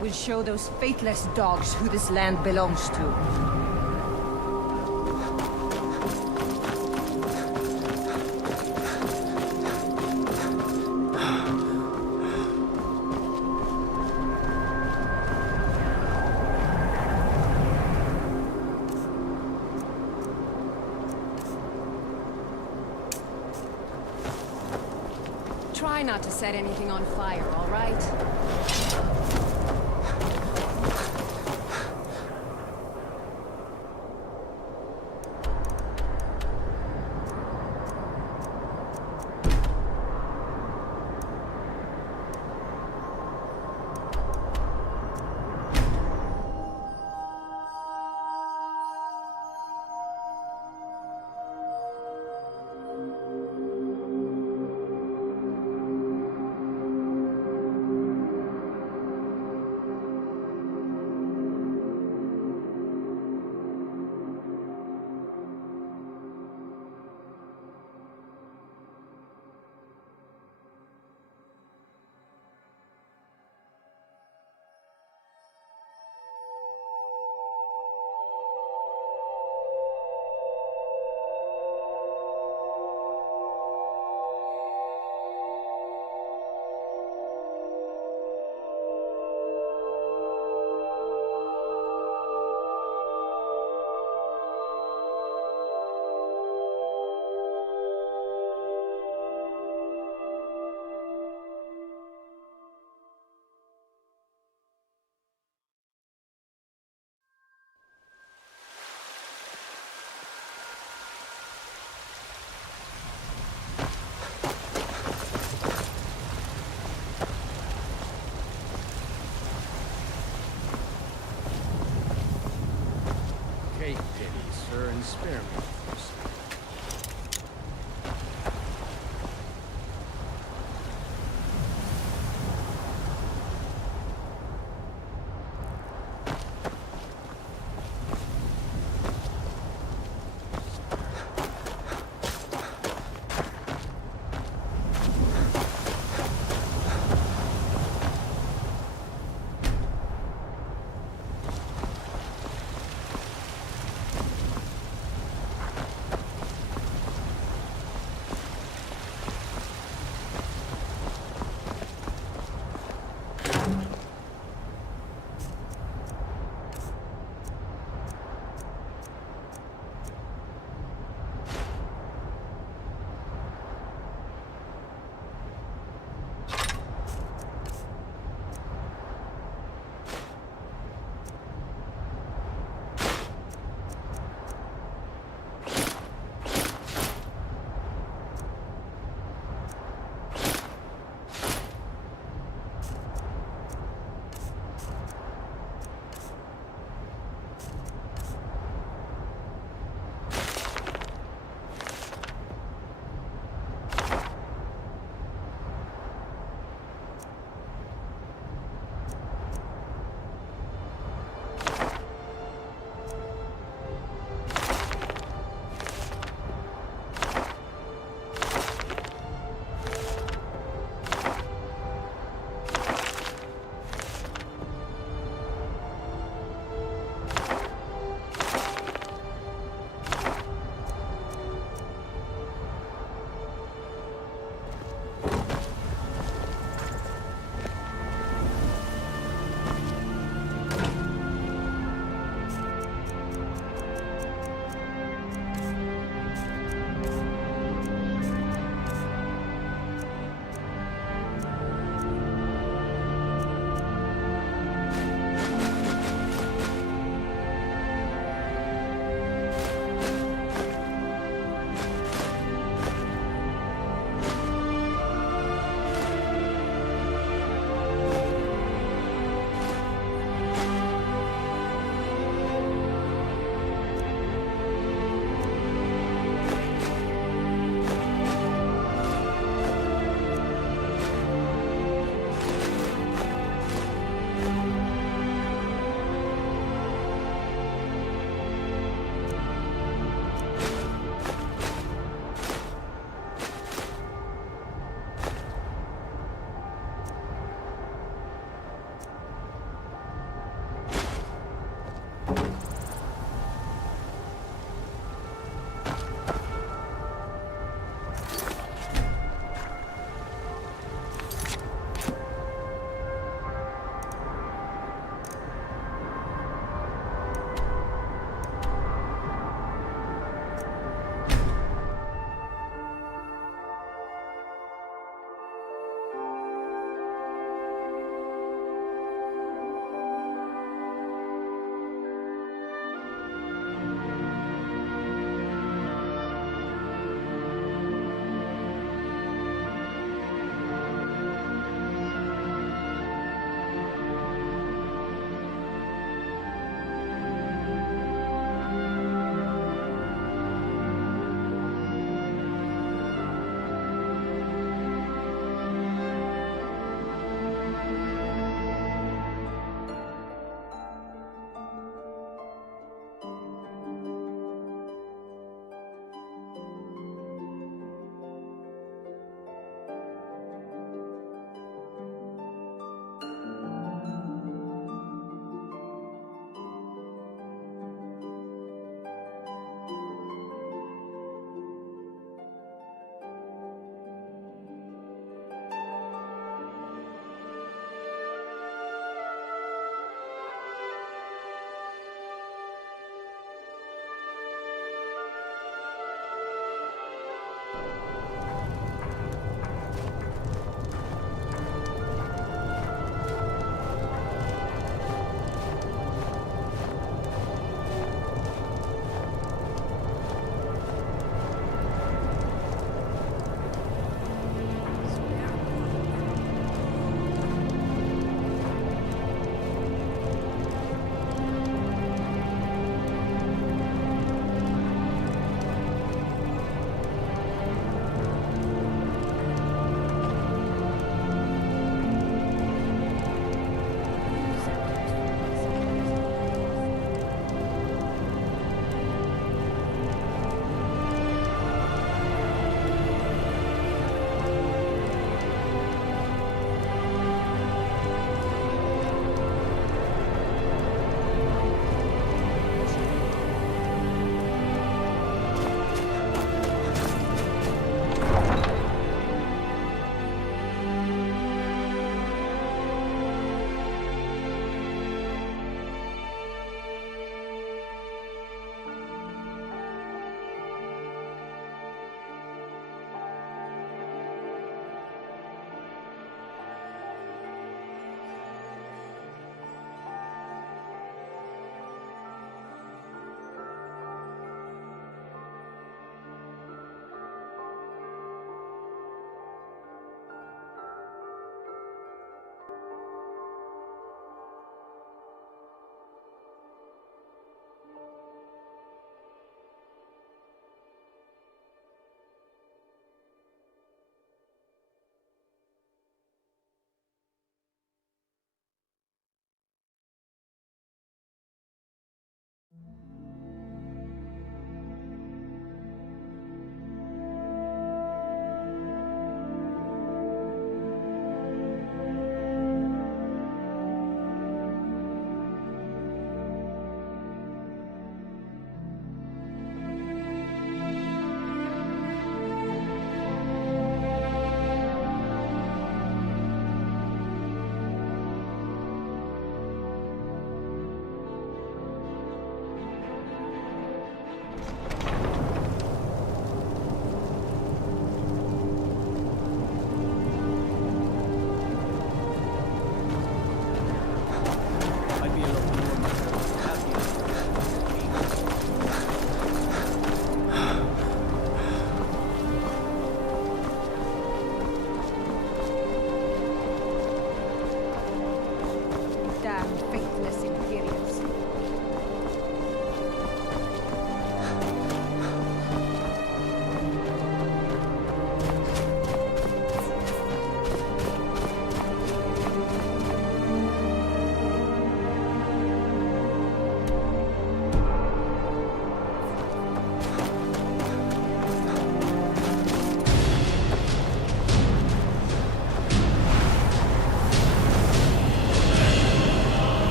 We'll show those faithless dogs who this land belongs to. Try not to set anything on fire, all right? Sir, and spare me.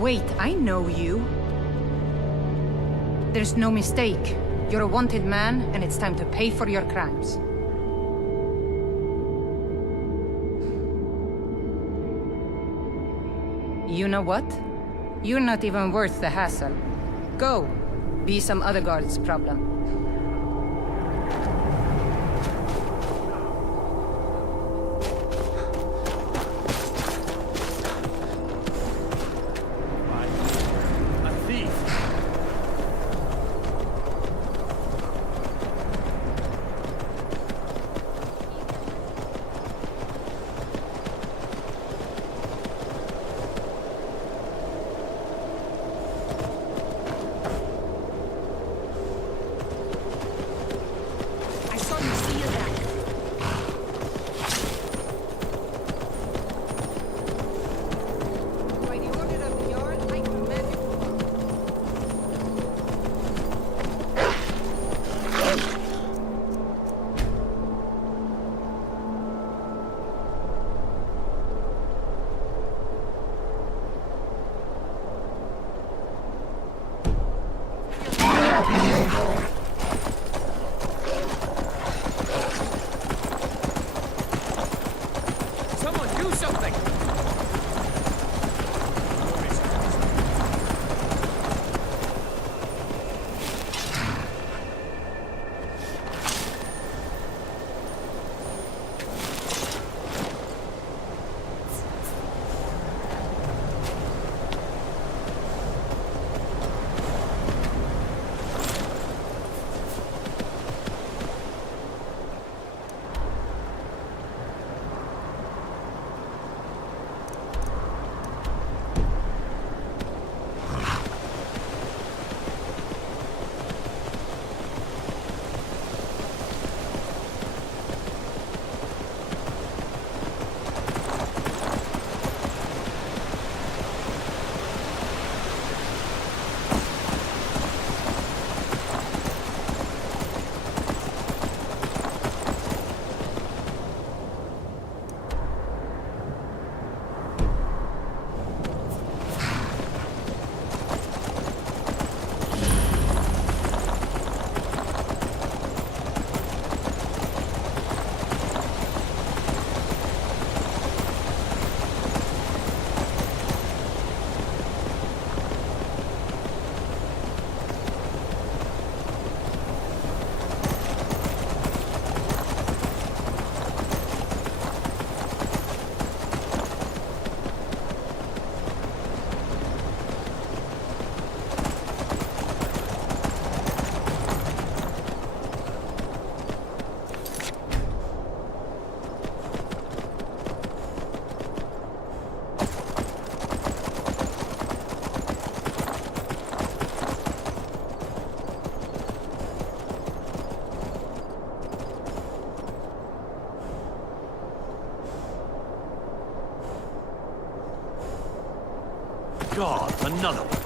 Wait, I know you. There's no mistake. You're a wanted man, and it's time to pay for your crimes. You know what? You're not even worth the hassle. Go. Be some other guard's problem. God, another one.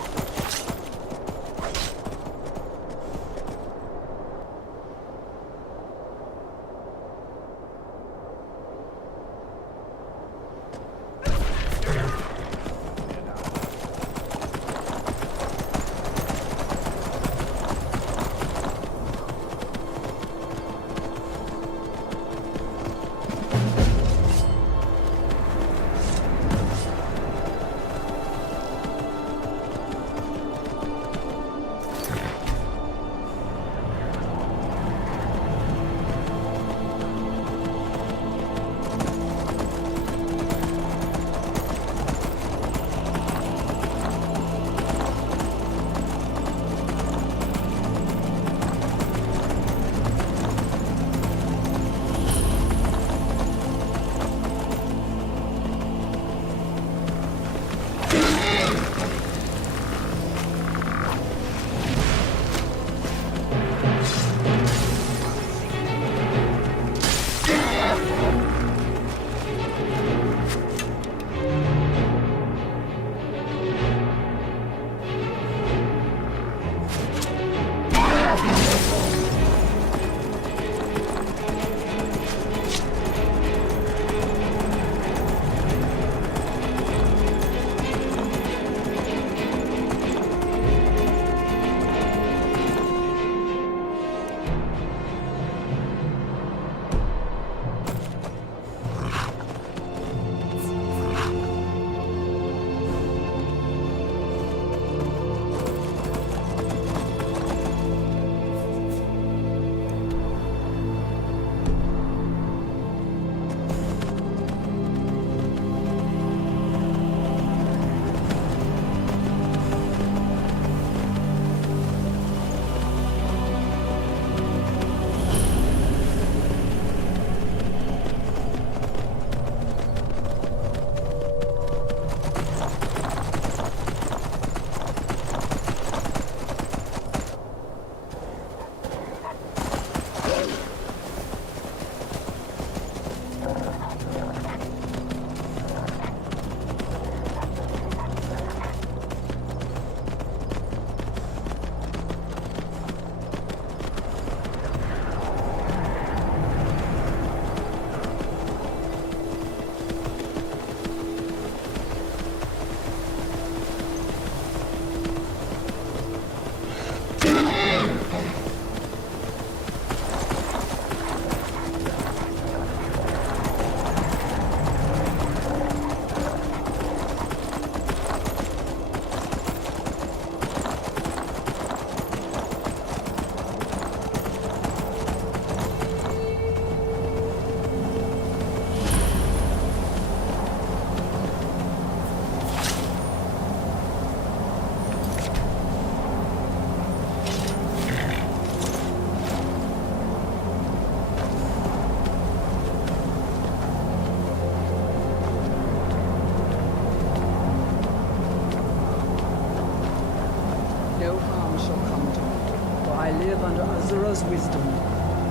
live under Azura's wisdom.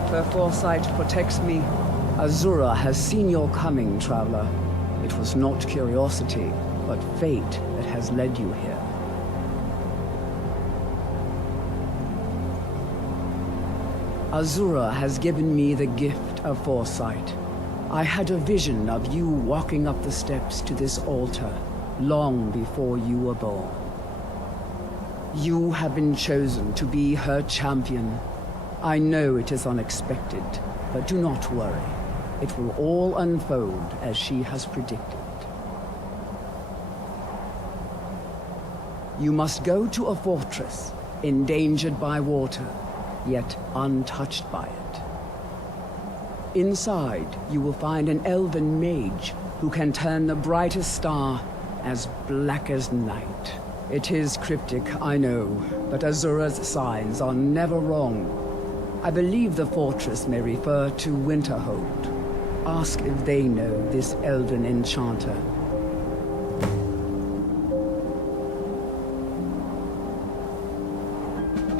Her foresight protects me. Azura has seen your coming, traveler. It was not curiosity, but fate that has led you here. Azura has given me the gift of foresight. I had a vision of you walking up the steps to this altar, long before you were born. You have been chosen to be her champion. I know it is unexpected, but do not worry. It will all unfold as she has predicted. You must go to a fortress, endangered by water, yet untouched by it. Inside, you will find an elven mage who can turn the brightest star as black as night. It is cryptic, I know, but Azura's signs are never wrong. I believe the fortress may refer to Winterhold. Ask if they know this elven enchanter.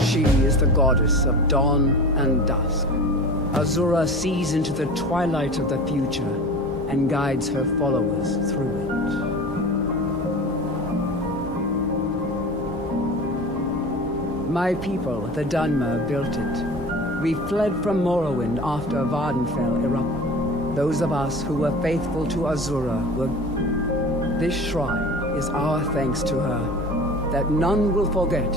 She is the goddess of dawn and dusk. Azura sees into the twilight of the future and guides her followers through it. My people, the Dunmer, built it. We fled from Morrowind after Vardenfell erupted. Those of us who were faithful to Azura were... This shrine is our thanks to her, that none will forget.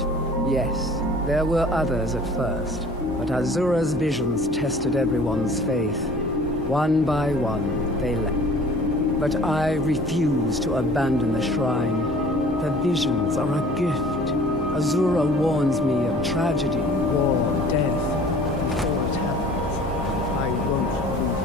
Yes, there were others at first, but Azura's visions tested everyone's faith. One by one, they left. But I refuse to abandon the shrine. The visions are a gift. Azura warns me of tragedy, war, death. Before it happens, I won't leave.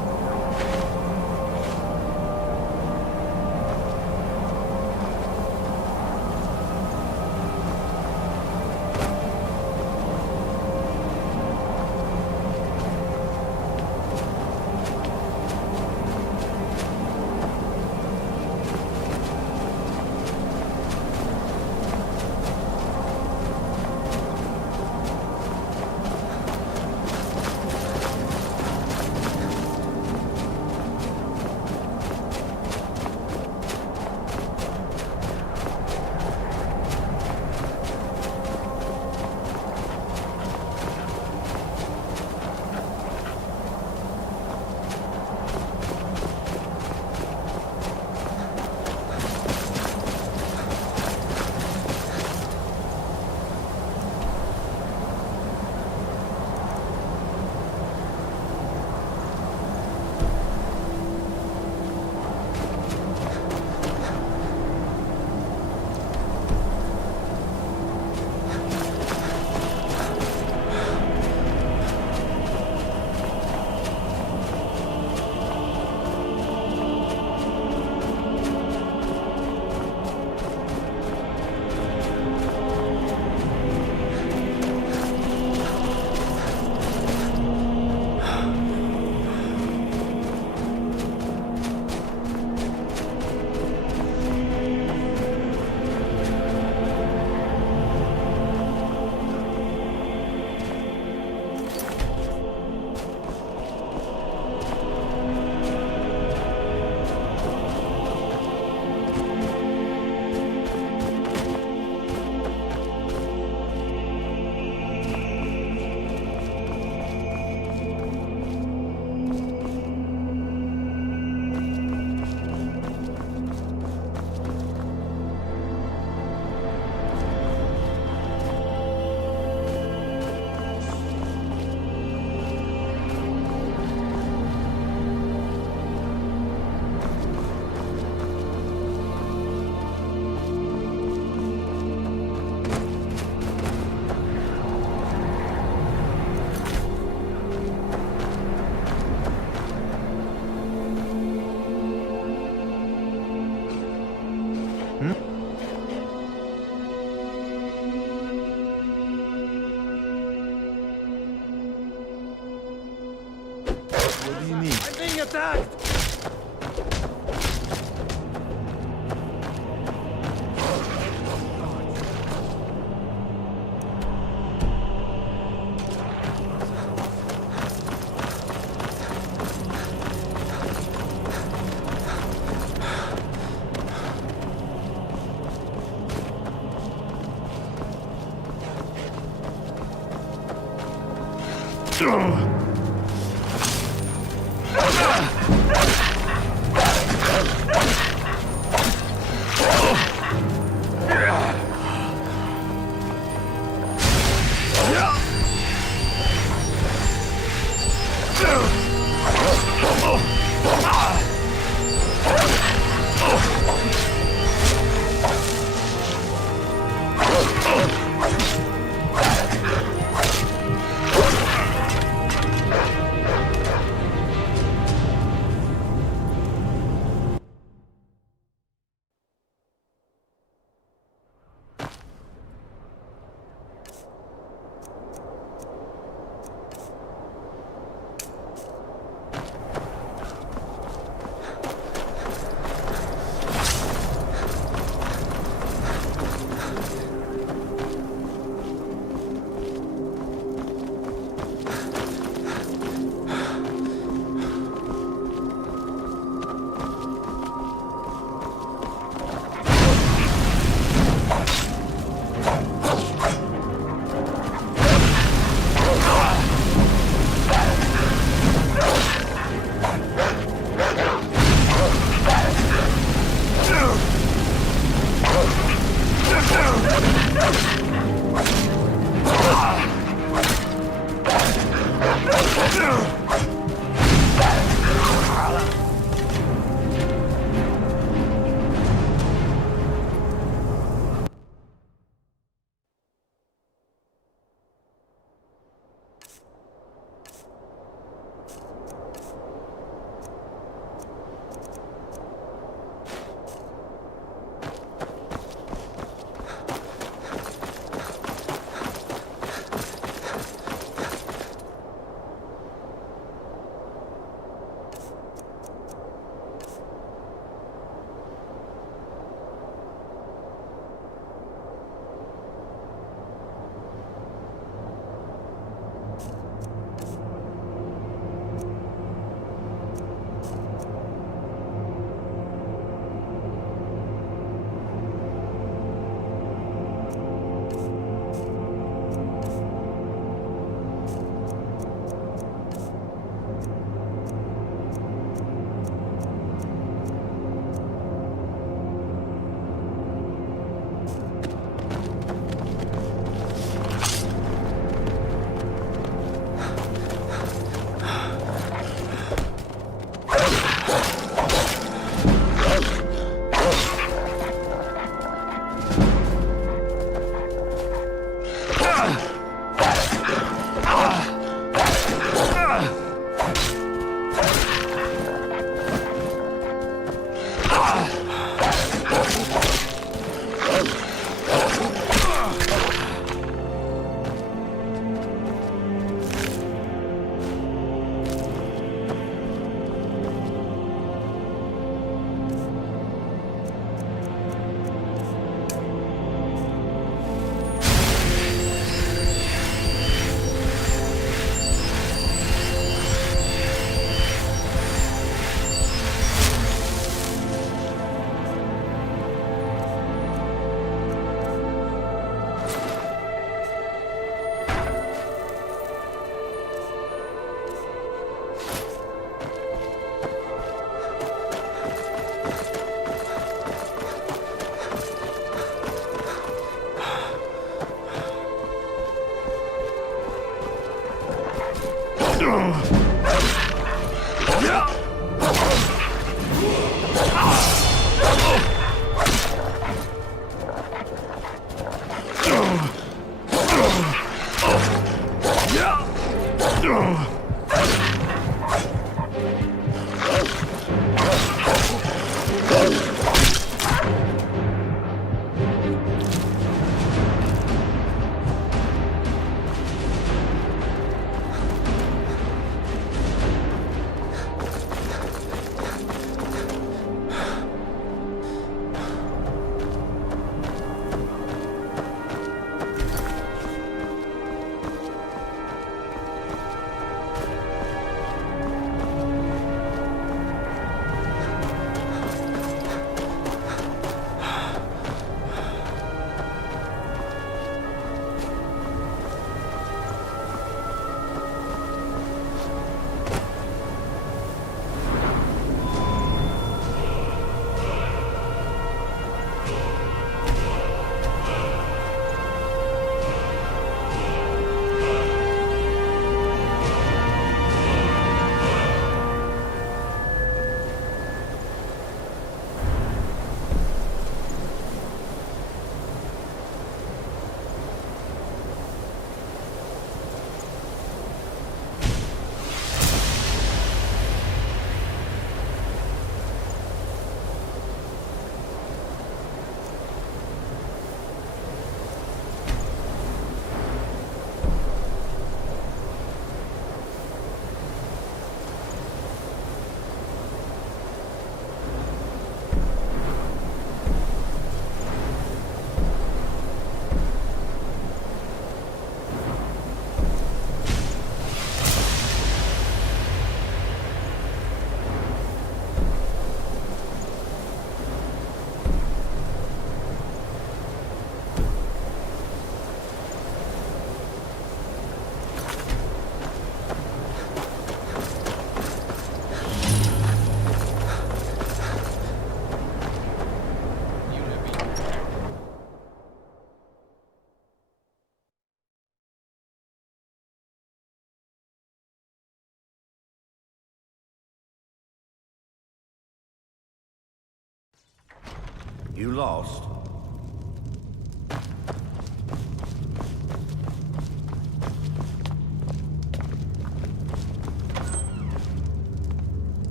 You lost.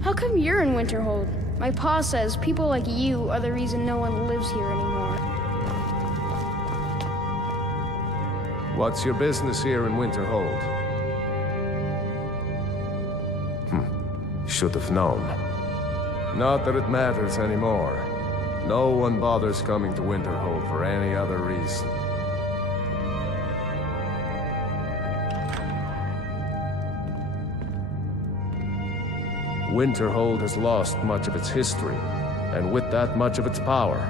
How come you're in Winterhold? My pa says people like you are the reason no one lives here anymore. What's your business here in Winterhold? Should have known. Not that it matters anymore. No one bothers coming to Winterhold for any other reason. Winterhold has lost much of its history, and with that much of its power.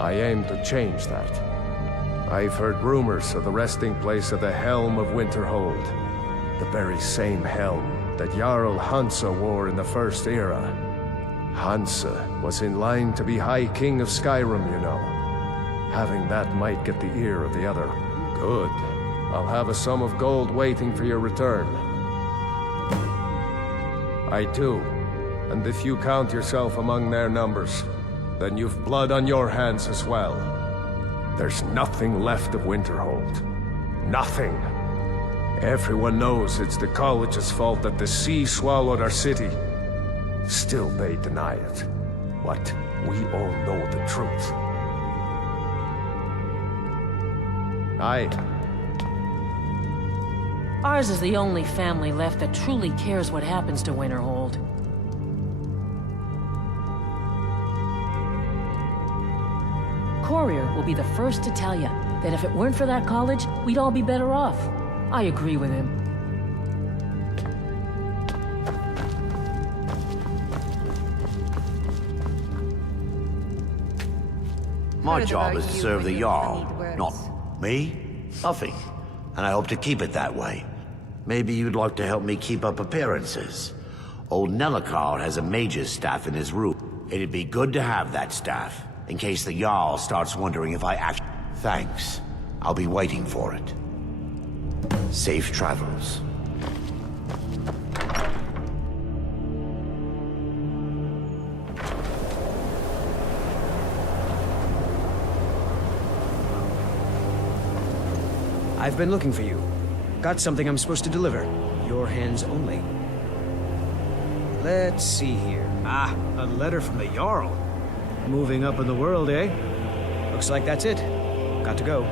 I aim to change that. I've heard rumors of the resting place of the Helm of Winterhold. The very same helm that Jarl Hansa wore in the First Era. Hansa was in line to be High King of Skyrim, you know. Having that might get the ear of the other. Good. I'll have a sum of gold waiting for your return. I do. And if you count yourself among their numbers, then you've blood on your hands as well. There's nothing left of Winterhold. Nothing. Everyone knows it's the college's fault that the sea swallowed our city. Still they deny it. But we all know the truth. Aye. Ours is the only family left that truly cares what happens to Winterhold. Courier will be the first to tell you that if it weren't for that college, we'd all be better off. I agree with him. My job is to serve the Jarl, not me. Nothing. And I hope to keep it that way. Maybe you'd like to help me keep up appearances. Old Nellikard has a mage's staff in his room. It'd be good to have that staff, in case the Jarl starts wondering if I actually... Thanks. I'll be waiting for it. Safe travels. I've been looking for you. Got something I'm supposed to deliver. Your hands only. Let's see here. Ah, a letter from the Jarl. Moving up in the world, eh? Looks like that's it. Got to go.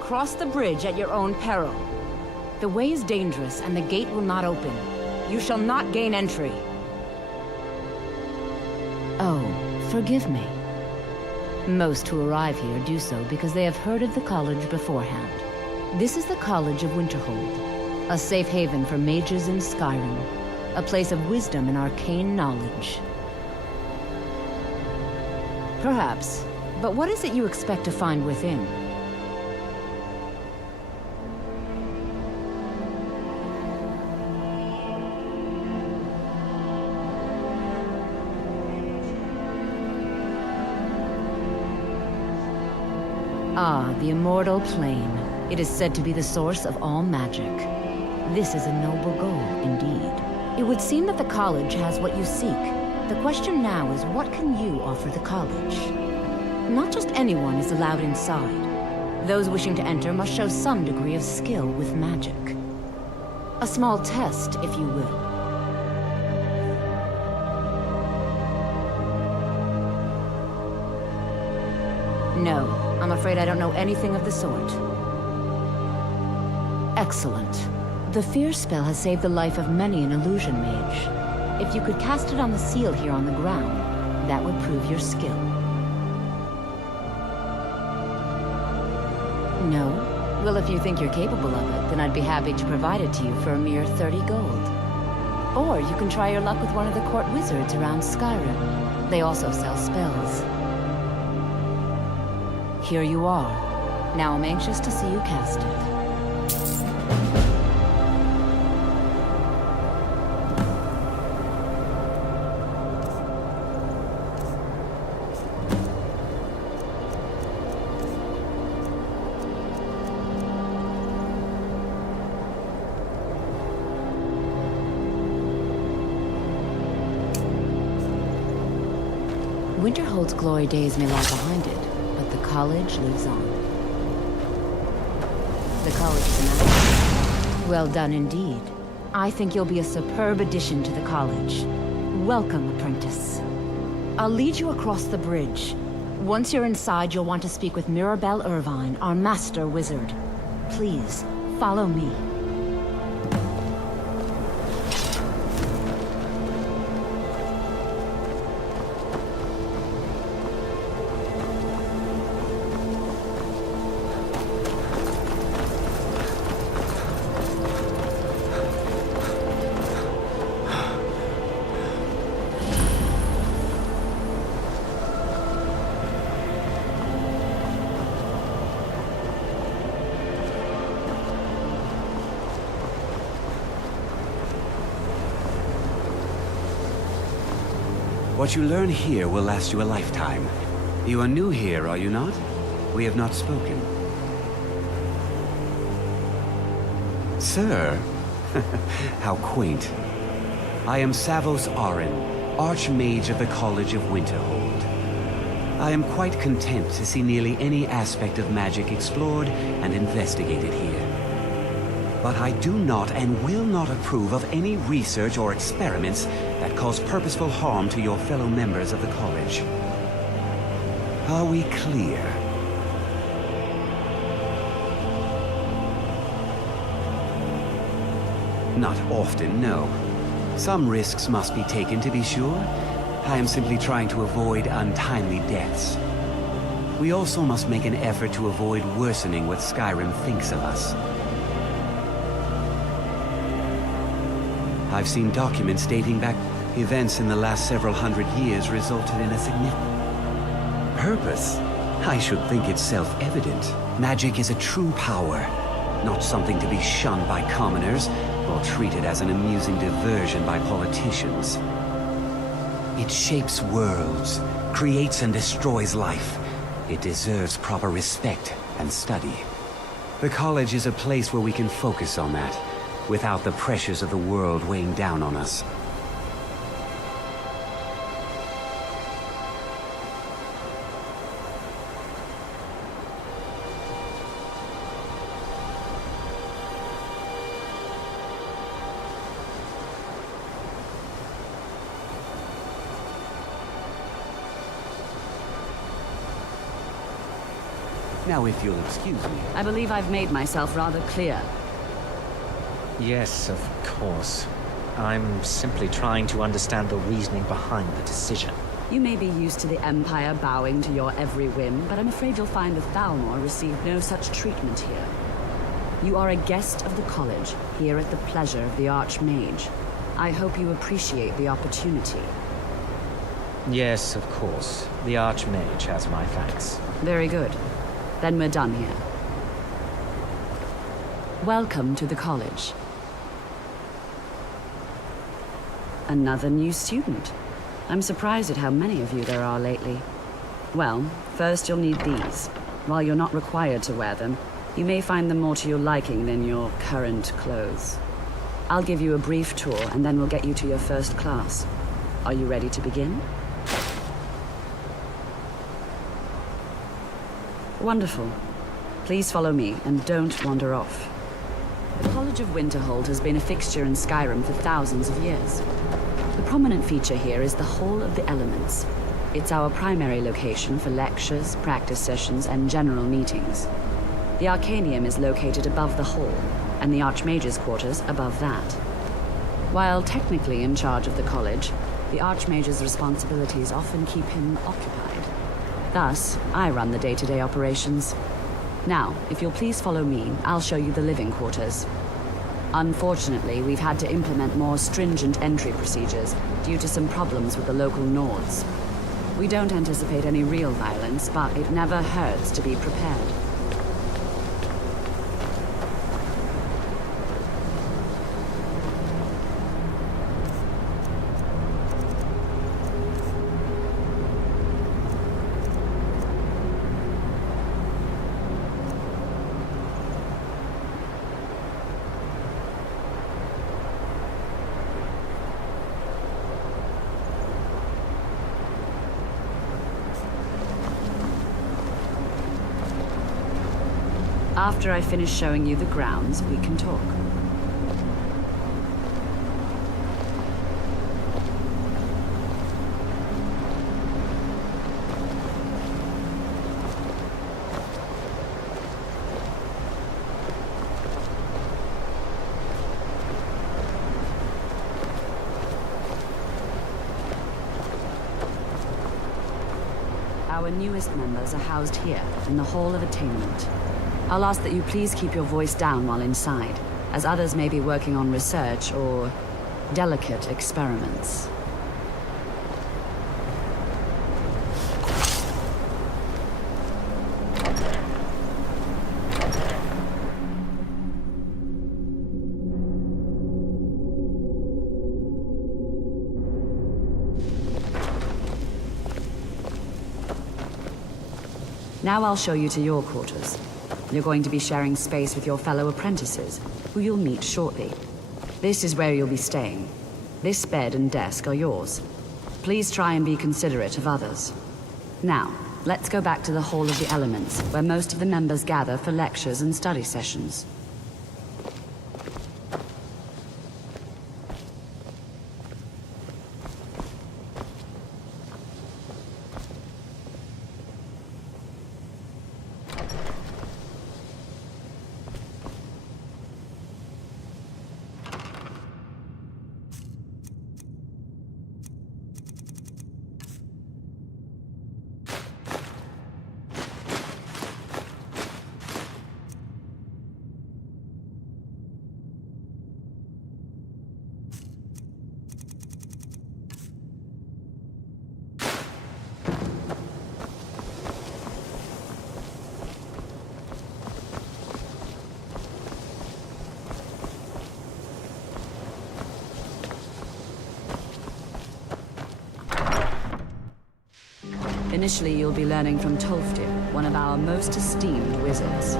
Cross the bridge at your own peril. The way is dangerous and the gate will not open. You shall not gain entry. Oh, forgive me. Most who arrive here do so because they have heard of the college beforehand. This is the College of Winterhold, a safe haven for mages in Skyrim, a place of wisdom and arcane knowledge. Perhaps, but what is it you expect to find within? Ah, the Immortal Plane. It is said to be the source of all magic. This is a noble goal, indeed. It would seem that the college has what you seek. The question now is, what can you offer the college? Not just anyone is allowed inside. Those wishing to enter must show some degree of skill with magic. A small test, if you will. No, I'm afraid I don't know anything of the sort. Excellent. The fear spell has saved the life of many an illusion mage. If you could cast it on the seal here on the ground, that would prove your skill. No? Well, if you think you're capable of it, then I'd be happy to provide it to you for a mere 30 gold. Or you can try your luck with one of the court wizards around Skyrim. They also sell spells. Here you are. Now I'm anxious to see you cast it. Winterhold's glory days may lie behind it, but the college lives on. The college is an asset. Well done indeed. I think you'll be a superb addition to the college. Welcome, apprentice. I'll lead you across the bridge. Once you're inside, you'll want to speak with Mirabelle Irvine, our master wizard. Please, follow me. What you learn here will last you a lifetime. You are new here, are you not? We have not spoken. Sir? How quaint. I am Savos Arin, Archmage of the College of Winterhold. I am quite content to see nearly any aspect of magic explored and investigated here. But I do not and will not approve of any research or experiments that cause purposeful harm to your fellow members of the college. Are we clear? Not often, no. Some risks must be taken, to be sure. I am simply trying to avoid untimely deaths. We also must make an effort to avoid worsening what Skyrim thinks of us. I've seen documents dating back. Events in the last several hundred years resulted in a significant purpose. I should think it's self-evident. Magic is a true power, not something to be shunned by commoners or treated as an amusing diversion by politicians. It shapes worlds, creates and destroys life. It deserves proper respect and study. The college is a place where we can focus on that, without the pressures of the world weighing down on us. Now, if you'll excuse me. I believe I've made myself rather clear. Yes, of course. I'm simply trying to understand the reasoning behind the decision. You may be used to the Empire bowing to your every whim, but I'm afraid you'll find the Thalmor received no such treatment here. You are a guest of the college, here at the pleasure of the Archmage. I hope you appreciate the opportunity. Yes, of course. The Archmage has my thanks. Very good. Then we're done here. Welcome to the college. Another new student. I'm surprised at how many of you there are lately. Well, first you'll need these. While you're not required to wear them, you may find them more to your liking than your current clothes. I'll give you a brief tour, and then we'll get you to your first class. Are you ready to begin? Wonderful. Please follow me, and don't wander off. The College of Winterhold has been a fixture in Skyrim for thousands of years. The prominent feature here is the Hall of the Elements. It's our primary location for lectures, practice sessions, and general meetings. The Arcanium is located above the hall, and the Archmage's quarters above that. While technically in charge of the college, the Archmage's responsibilities often keep him occupied. Thus, I run the day-to-day operations. Now, if you'll please follow me, I'll show you the living quarters. Unfortunately, we've had to implement more stringent entry procedures due to some problems with the local Nords. We don't anticipate any real violence, but it never hurts to be prepared. After I finish showing you the grounds, we can talk. Our newest members are housed here, in the Hall of Attainment. I'll ask that you please keep your voice down while inside, as others may be working on research or delicate experiments. Now I'll show you to your quarters. You're going to be sharing space with your fellow apprentices, who you'll meet shortly. This is where you'll be staying. This bed and desk are yours. Please try and be considerate of others. Now, let's go back to the Hall of the Elements, where most of the members gather for lectures and study sessions. Initially, you'll be learning from Tolfdir, one of our most esteemed wizards.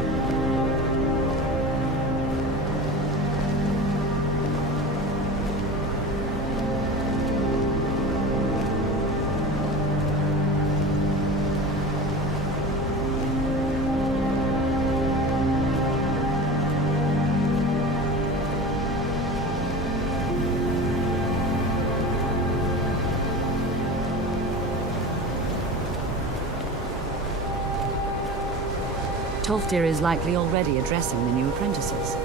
Tolfdir is likely already addressing the new apprentices.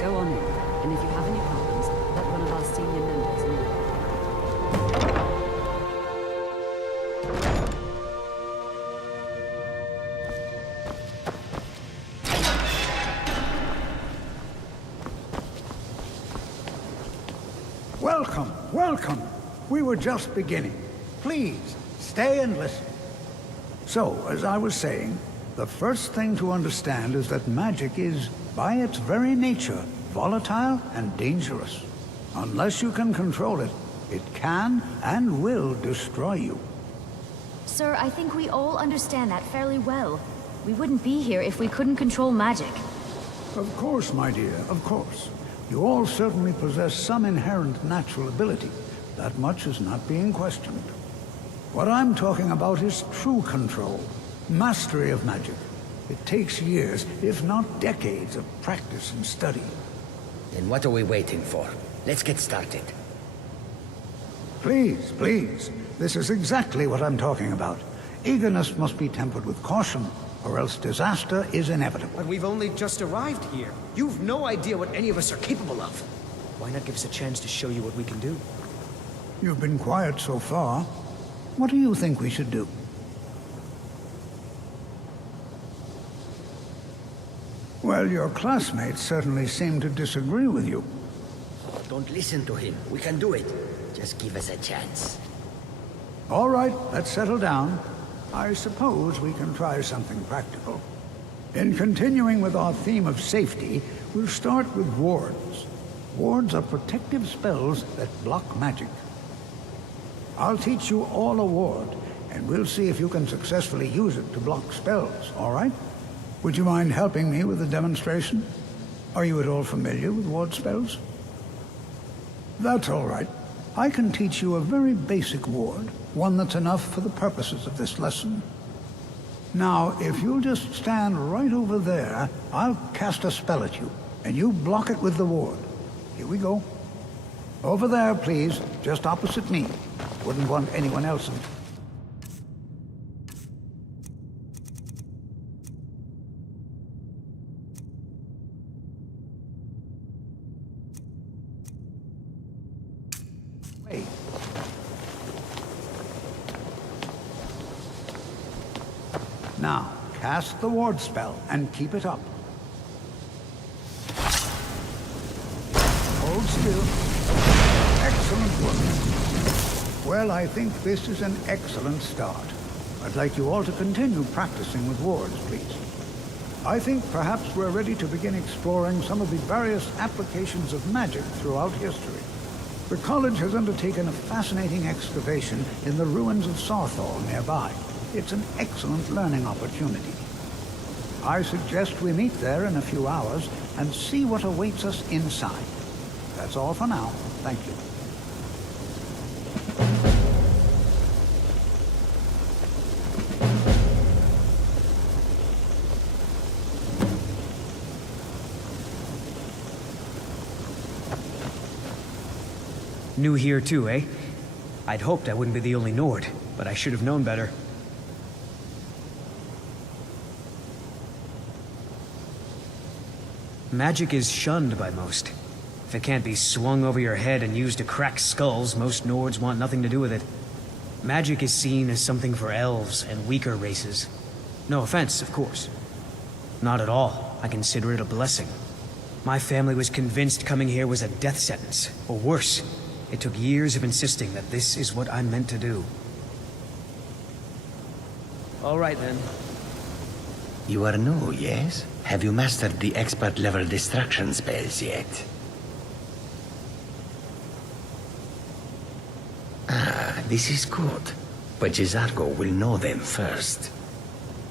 Go on in, and if you have any problems, let one of our senior members know. Welcome, welcome. We were just beginning. Please, stay and listen. So, as I was saying, the first thing to understand is that magic is, by its very nature, volatile and dangerous. Unless you can control it, it can and will destroy you. Sir, I think we all understand that fairly well. We wouldn't be here if we couldn't control magic. Of course, my dear, of course. You all certainly possess some inherent natural ability. That much is not being questioned. What I'm talking about is true control. Mastery of magic. It takes years, if not decades, of practice and study. Then what are we waiting for? Let's get started. Please, please. This is exactly what I'm talking about. Eagerness must be tempered with caution, or else disaster is inevitable. But we've only just arrived here. You've no idea what any of us are capable of. Why not give us a chance to show you what we can do? You've been quiet so far. What do you think we should do? Well, your classmates certainly seem to disagree with you. Don't listen to him. We can do it. Just give us a chance. All right, let's settle down. I suppose we can try something practical. In continuing with our theme of safety, we'll start with wards. Wards are protective spells that block magic. I'll teach you all a ward, and we'll see if you can successfully use it to block spells, all right? Would you mind helping me with the demonstration? Are you at all familiar with ward spells? That's all right. I can teach you a very basic ward, one that's enough for the purposes of this lesson. Now, if you'll just stand right over there, I'll cast a spell at you, and you block it with the ward. Here we go. Over there, please, just opposite me. Wouldn't want anyone else in. Wait. Now, cast the ward spell and keep it up. Hold still. Excellent work. Well, I think this is an excellent start. I'd like you all to continue practicing with wards, please. I think perhaps we're ready to begin exploring some of the various applications of magic throughout history. The college has undertaken a fascinating excavation in the ruins of Sarthal nearby. It's an excellent learning opportunity. I suggest we meet there in a few hours and see what awaits us inside. That's all for now. Thank you. New here too, eh? I'd hoped I wouldn't be the only Nord, but I should have known better. Magic is shunned by most. If it can't be swung over your head and used to crack skulls, most Nords want nothing to do with it. Magic is seen as something for elves and weaker races. No offense, of course. Not at all. I consider it a blessing. My family was convinced coming here was a death sentence, or worse. It took years of insisting that this is what I'm meant to do. All right, then. You are new, yes? Have you mastered the expert-level distraction spells yet? Ah, this is good. But Jizargo will know them first.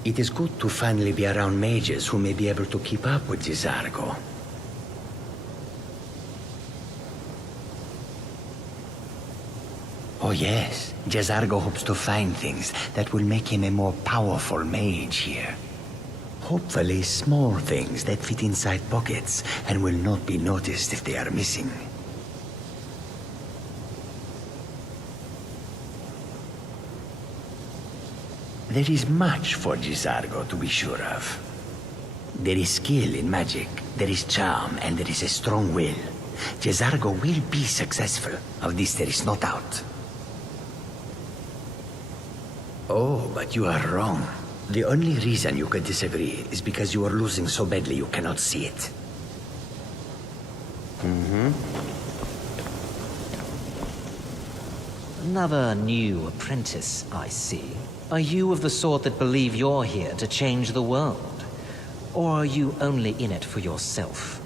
It is good to finally be around mages who may be able to keep up with Jizargo. Oh yes, Jizargo hopes to find things that will make him a more powerful mage here. Hopefully small things that fit inside pockets and will not be noticed if they are missing. There is much for Jizargo to be sure of. There is skill in magic, there is charm, and there is a strong will. Jizargo will be successful, of this there is no doubt. Oh, but you are wrong. The only reason you could disagree is because you are losing so badly you cannot see it. Another new apprentice, I see. Are you of the sort that believe you're here to change the world? Or are you only in it for yourself?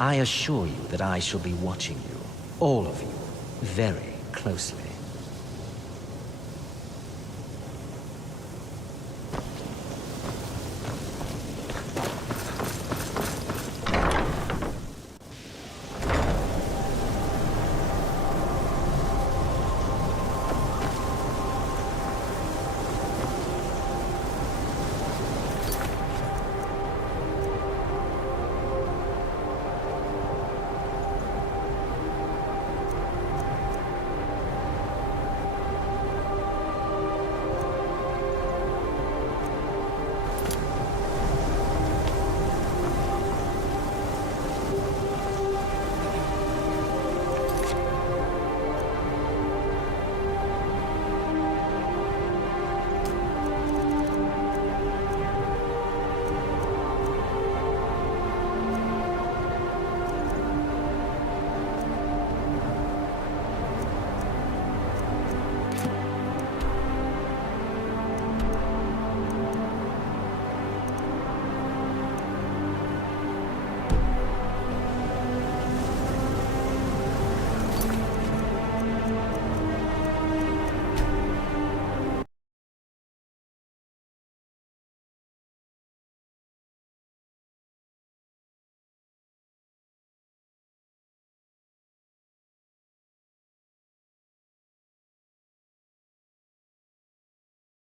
I assure you that I shall be watching you, all of you, very closely.